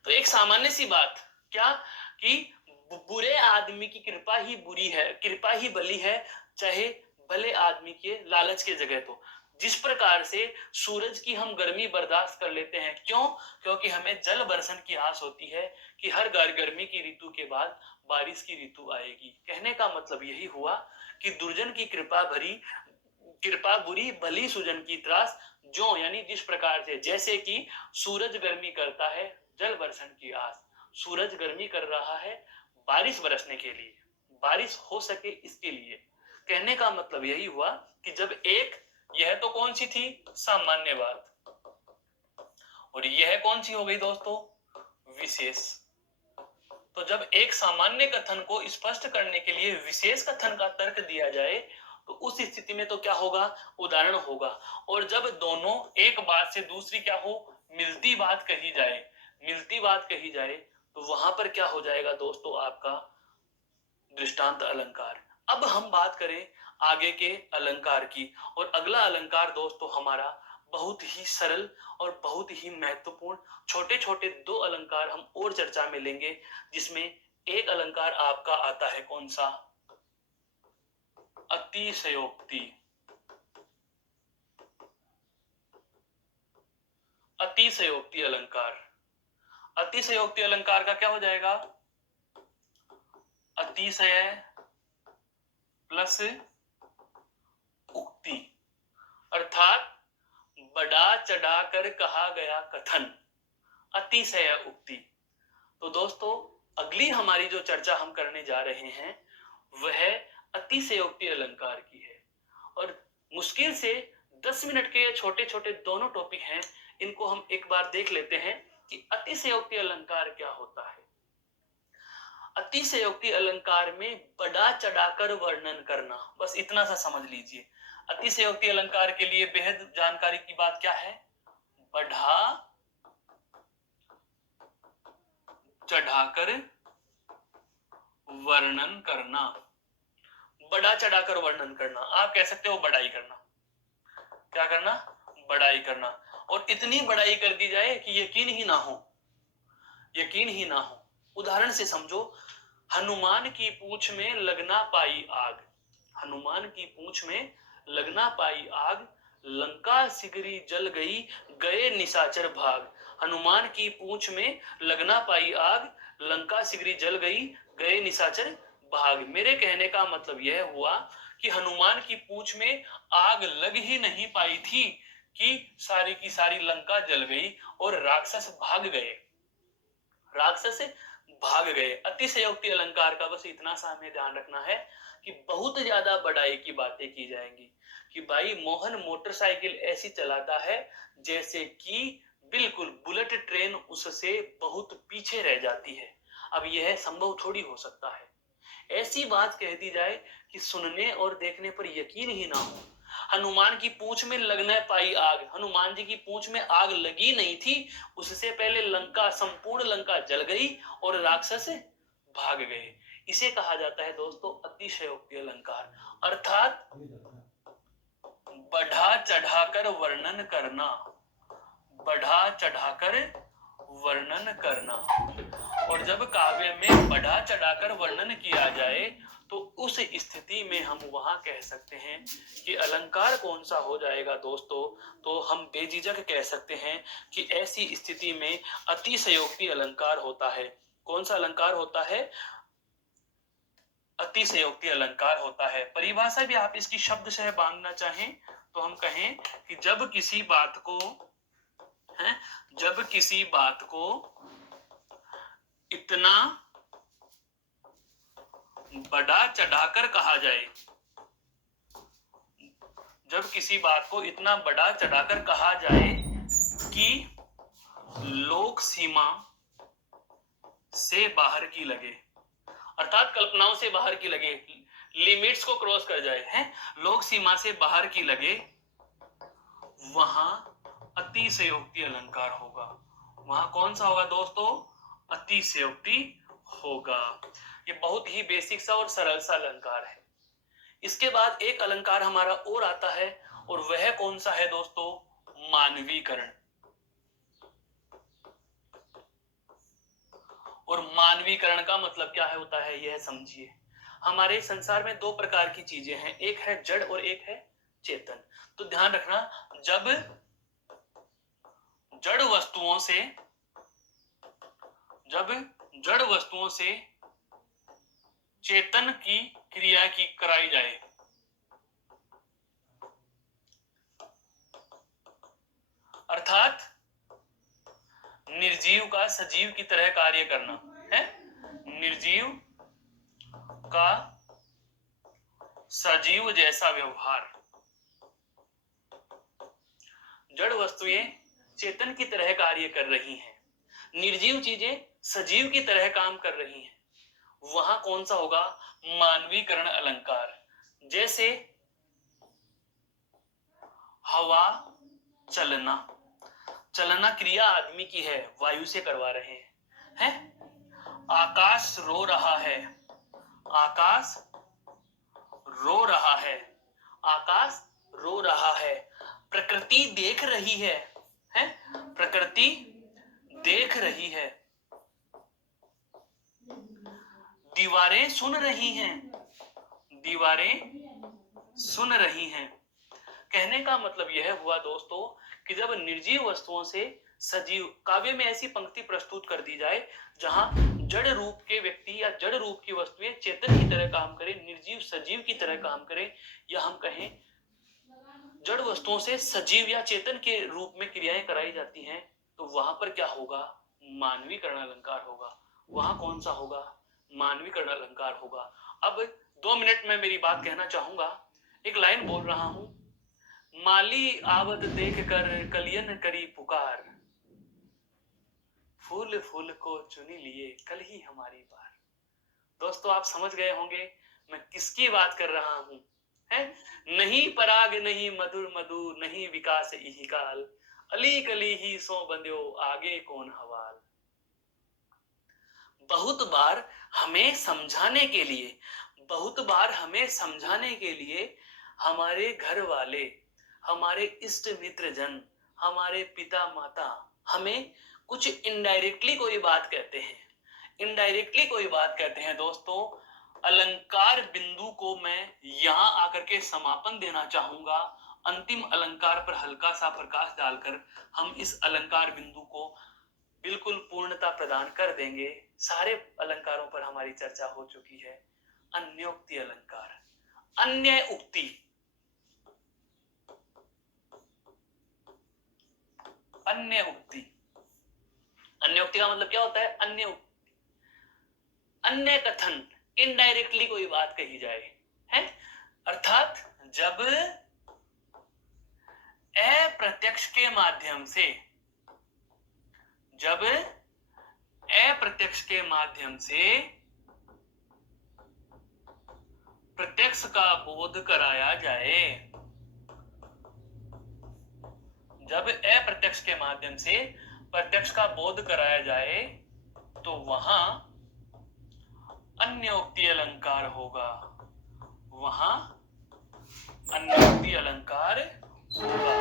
तो एक सामान्य सी बात क्या कि बुरे आदमी की कृपा ही बुरी है, कृपा ही भली है, चाहे भले आदमी के लालच के जगह। तो जिस प्रकार से सूरज की हम गर्मी बर्दाश्त कर लेते हैं, क्यों? क्योंकि हमें जल बरसन की आस होती है कि हर गर्मी की ऋतु के बाद बारिश की ऋतु आएगी। कहने का मतलब यही हुआ कि दुर्जन की कृपा भरी, कृपा बुरी, भली सुजन की त्रास, जो यानी जिस प्रकार से, जैसे कि सूरज गर्मी करता है, जल बरसन की आस, सूरज गर्मी कर रहा है बारिश बरसने के लिए, बारिश हो सके इसके लिए। कहने का मतलब यही हुआ कि जब एक, यह तो कौन सी थी? सामान्य बात, और यह कौन सी हो गई दोस्तों? विशेष। तो जब एक सामान्य कथन को स्पष्ट करने के लिए विशेष कथन का तर्क दिया जाए तो उस स्थिति में तो क्या होगा? उदाहरण होगा। और जब दोनों एक बात से दूसरी क्या हो? मिलती बात कही जाए, मिलती बात कही जाए, तो वहां पर क्या हो जाएगा दोस्तों? आपका दृष्टांत अलंकार। अब हम बात करें आगे के अलंकार की, और अगला अलंकार दोस्तों हमारा बहुत ही सरल और बहुत ही महत्वपूर्ण, छोटे छोटे दो अलंकार हम और चर्चा में लेंगे, जिसमें एक अलंकार आपका आता है कौन सा? अतिशयोक्ति। अतिशयोक्ति अलंकार। अतिशयोक्ति अलंकार का क्या हो जाएगा? अतिशय प्लस उक्ति, अर्थात बढ़ा चढ़ाकर कहा गया कथन, अतिशय उक्ति। तो दोस्तों अगली हमारी जो चर्चा हम करने जा रहे हैं वह अतिशयोक्ति अलंकार की है, और मुश्किल से 10 मिनट के छोटे छोटे दोनों टॉपिक हैं, इनको हम एक बार देख लेते हैं कि अतिशयोक्ति अलंकार क्या होता है। अतिशयोक्ति अलंकार में बढ़ा चढ़ाकर वर्णन करना, बस इतना सा समझ लीजिए। अतिशयोक्ति अलंकार के लिए बेहद जानकारी की बात क्या है? बढ़ा चढ़ाकर वर्णन करना, बढ़ा चढ़ाकर वर्णन करना। आप कह सकते हो बढ़ाई करना। क्या करना? बढ़ाई करना। और इतनी बढ़ाई कर दी जाए कि यकीन ही ना हो, यकीन ही ना हो। उदाहरण से समझो, हनुमान की पूंछ में लगना पाई आग, हनुमान की पूंछ में लग ना पाई आग, लंका सिगरी जल गई, गए निशाचर भाग। हनुमान की पूंछ में लग ना पाई आग, लंका सिगरी जल गई, गए निशाचर भाग। मेरे कहने का मतलब यह हुआ कि हनुमान की पूंछ में आग लग ही नहीं पाई थी कि सारी की सारी लंका जल गई और राक्षस भाग गए। राक्षस भाग गए। अतिशयोक्ति अलंकार का बस इतना सा हमें ध्यान रखना है कि बहुत ज्यादा बड़ाई की बातें की जाएंगी कि भाई मोहन मोटरसाइकिल ऐसी चलाता है जैसे कि बिल्कुल बुलेट ट्रेन उससे बहुत पीछे रह जाती है। अब यह संभव थोड़ी हो सकता है। ऐसी बात कह दी जाए कि सुनने और देखने पर यकीन ही ना हो। हनुमान की पूंछ में लग न पाई आग, हनुमान जी की पूंछ में आग लगी नहीं थी, उससे पहले लंका, संपूर्ण लंका जल गई और राक्षस भाग गए। इसे कहा जाता है दोस्तों अतिशयोक्ति अलंकार, अर्थात बढ़ा चढ़ाकर वर्णन करना, बढ़ा चढ़ाकर वर्णन करना। और जब काव्य में बढ़ा चढ़ाकर वर्णन किया जाए तो उस स्थिति में हम वहां कह सकते हैं कि अलंकार कौन सा हो जाएगा दोस्तों, तो हम बेझिझक कह सकते हैं कि ऐसी स्थिति में अतिशयोक्ति अलंकार होता है। कौन सा अलंकार होता है? अतिशयोक्ति अलंकार होता है। परिभाषा भी आप इसकी शब्द से बांधना चाहें तो हम कहें कि जब किसी बात को इतना बढ़ा चढ़ाकर कहा जाए, जब किसी बात को इतना बढ़ा चढ़ाकर कहा जाए कि लोक सीमा से बाहर की लगे, अर्थात कल्पनाओं से बाहर की लगे, लिमिट्स को क्रॉस कर जाए, हैं, लोक सीमा से बाहर की लगे, वहां अतिशयोक्ति अलंकार होगा। वहां कौन सा होगा दोस्तों? अतिशयोक्ति होगा। ये बहुत ही बेसिक सा और सरल सा अलंकार है। इसके बाद एक अलंकार हमारा और आता है और वह कौन सा है दोस्तों? मानवीकरण। और मानवीकरण का मतलब क्या है होता है यह समझिए। हमारे संसार में दो प्रकार की चीजें हैं, एक है जड़ और एक है चेतन। तो ध्यान रखना, जब जड़ वस्तुओं से चेतन की क्रिया की कराई जाए, अर्थात निर्जीव का सजीव की तरह कार्य करना है, निर्जीव का सजीव जैसा व्यवहार। जड़ वस्तुएं चेतन की तरह कार्य कर रही हैं, निर्जीव चीजें सजीव की तरह काम कर रही हैं, वहां कौन सा होगा? मानवीकरण अलंकार। जैसे हवा चलना, चलना क्रिया आदमी की है, वायु से करवा रहे हैं। आकाश रो रहा है, आकाश रो रहा है, आकाश रो रहा है। प्रकृति देख रही है, प्रकृति देख रही है। दीवारें सुन रही हैं, दीवारें सुन रही हैं। कहने का मतलब यह हुआ दोस्तों कि जब निर्जीव वस्तुओं से सजीव, काव्य में ऐसी पंक्ति प्रस्तुत कर दी जाए जहां जड़ रूप के व्यक्ति या जड़ रूप की वस्तुएं चेतन की तरह काम करें, निर्जीव सजीव की तरह काम करें, या हम कहें जड़ वस्तुओं से सजीव या चेतन के रूप में क्रियाएं कराई जाती हैं, तो वहां पर क्या होगा? मानवीकरण अलंकार होगा। वहां कौन सा होगा? मानवीकरण अलंकार होगा। अब 2 मिनट में मेरी बात कहना चाहूंगा, एक लाइन बोल रहा हूं, माली आवत देख कर कलियन करी पुकार, फूल फूल को चुनी लिए कल ही हमारी बार। दोस्तों आप समझ गए होंगे मैं किसकी बात कर रहा हूं, है? नहीं पराग नहीं मधुर मधु, नहीं विकास इही काल, अली कली ही सो बंध्यो आगे कौन हवाल। बहुत बार हमें समझाने के लिए, बहुत बार हमें समझाने के लिए हमारे घर वाले, हमारे इष्ट मित्र जन, हमारे पिता माता हमें कुछ इनडायरेक्टली कोई बात कहते हैं, इनडायरेक्टली कोई बात कहते हैं दोस्तों, अलंकार बिंदु को मैं यहां आकर के समापन देना चाहूंगा। अंतिम अलंकार पर हल्का सा प्रकाश डालकर हम इस अलंकार बिंदु को बिल्कुल पूर्णता प्रदान कर देंगे। सारे अलंकारों पर हमारी चर्चा हो चुकी है। अन्योक्ति अलंकार, अन्य उक्ति, अन्य उक्ति, अन्य उक्ति का मतलब क्या होता है? अन्य उक्ति, अन्य कथन, इनडायरेक्टली कोई बात कही जाए, है? अर्थात जब अप्रत्यक्ष के माध्यम से, जब अप्रत्यक्ष के माध्यम से प्रत्यक्ष का बोध कराया जाए, जब अप्रत्यक्ष के माध्यम से प्रत्यक्ष का बोध कराया जाए तो वहां अन्योक्ति अलंकार होगा, वहां अन्योक्ति अलंकार होगा।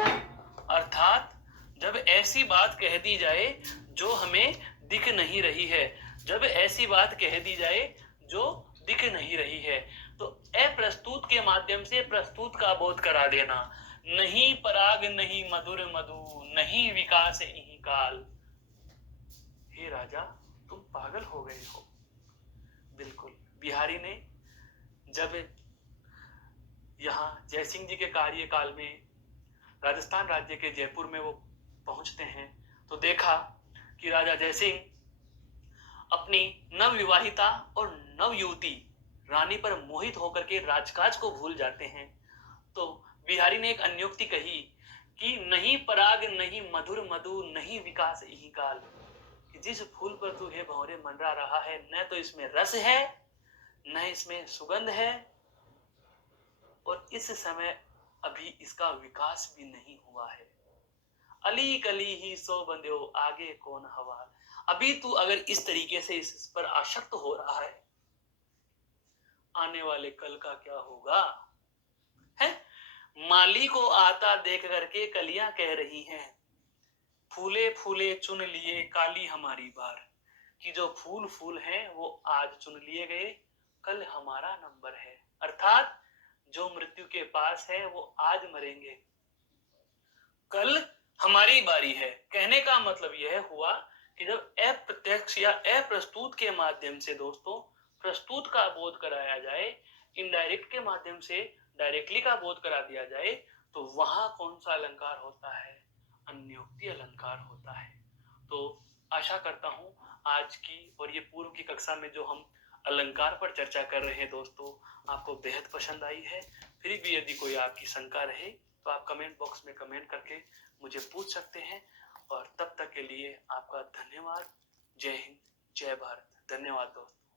अर्थात जब ऐसी बात कह दी जाए जो हमें दिख नहीं रही है, जब ऐसी बात कह दी जाए जो दिख नहीं रही है, तो अप्रस्तुत के माध्यम से प्रस्तुत का बोध करा देना। नहीं पराग नहीं मधुर मधु, नहीं विकास इहि काल। हे राजा, तुम पागल हो गए हो। बिल्कुल, बिहारी ने जब यहाँ जयसिंह जी के कार्यकाल में राजस्थान राज्य के जयपुर में वो पहुंचते हैं तो देखा कि राजा जयसिंह अपनी नवविवाहिता और नवयुवती रानी पर मोहित होकर के राजकाज को भूल जाते हैं। तो बिहारी ने एक अन्योक्ति कही कि नहीं पराग नहीं मधुर मधु, नहीं विकास इहि काल, कि जिस फूल पर तू हे भंवरे मंडरा रहा है, न तो इसमें रस है, न इसमें सुगंध है, और इस समय अभी इसका विकास भी नहीं हुआ है। अली कली ही सो बंध्यो, आगे कौन हवा। अभी तू अगर इस तरीके से इस पर आसक्त हो रहा है, आने वाले कल का क्या होगा, है? माली को आता देख करके कलियां कह रही हैं, फूले फूले चुन लिए काली हमारी बार, कि जो फूल फूल हैं वो आज चुन लिए गए, कल हमारा नंबर है। अर्थात जो मृत्यु के पास है वो आज मरेंगे, कल हमारी बारी है। कहने का मतलब यह हुआ कि जब अप्रत्यक्ष या अप्रस्तुत के माध्यम से दोस्तों प्रस्तुत का बोध कराया जाए, इनडायरेक्ट के माध्यम से डायरेक्टली का बोध करा दिया जाए, तो वहां कौन सा अलंकार होता है? अन्योक्ति अलंकार होता है। तो आशा करता हूं आज की और ये पूर्व की कक्षा में जो हम अलंकार पर चर्चा कर रहे हैं दोस्तों, आपको बेहद पसंद आई है। फिर भी यदि कोई आपकी शंका रहे तो आप कमेंट बॉक्स में कमेंट करके मुझे पूछ सकते हैं। और तब तक के लिए आपका धन्यवाद। जय हिंद, जय भारत। धन्यवाद दोस्तों।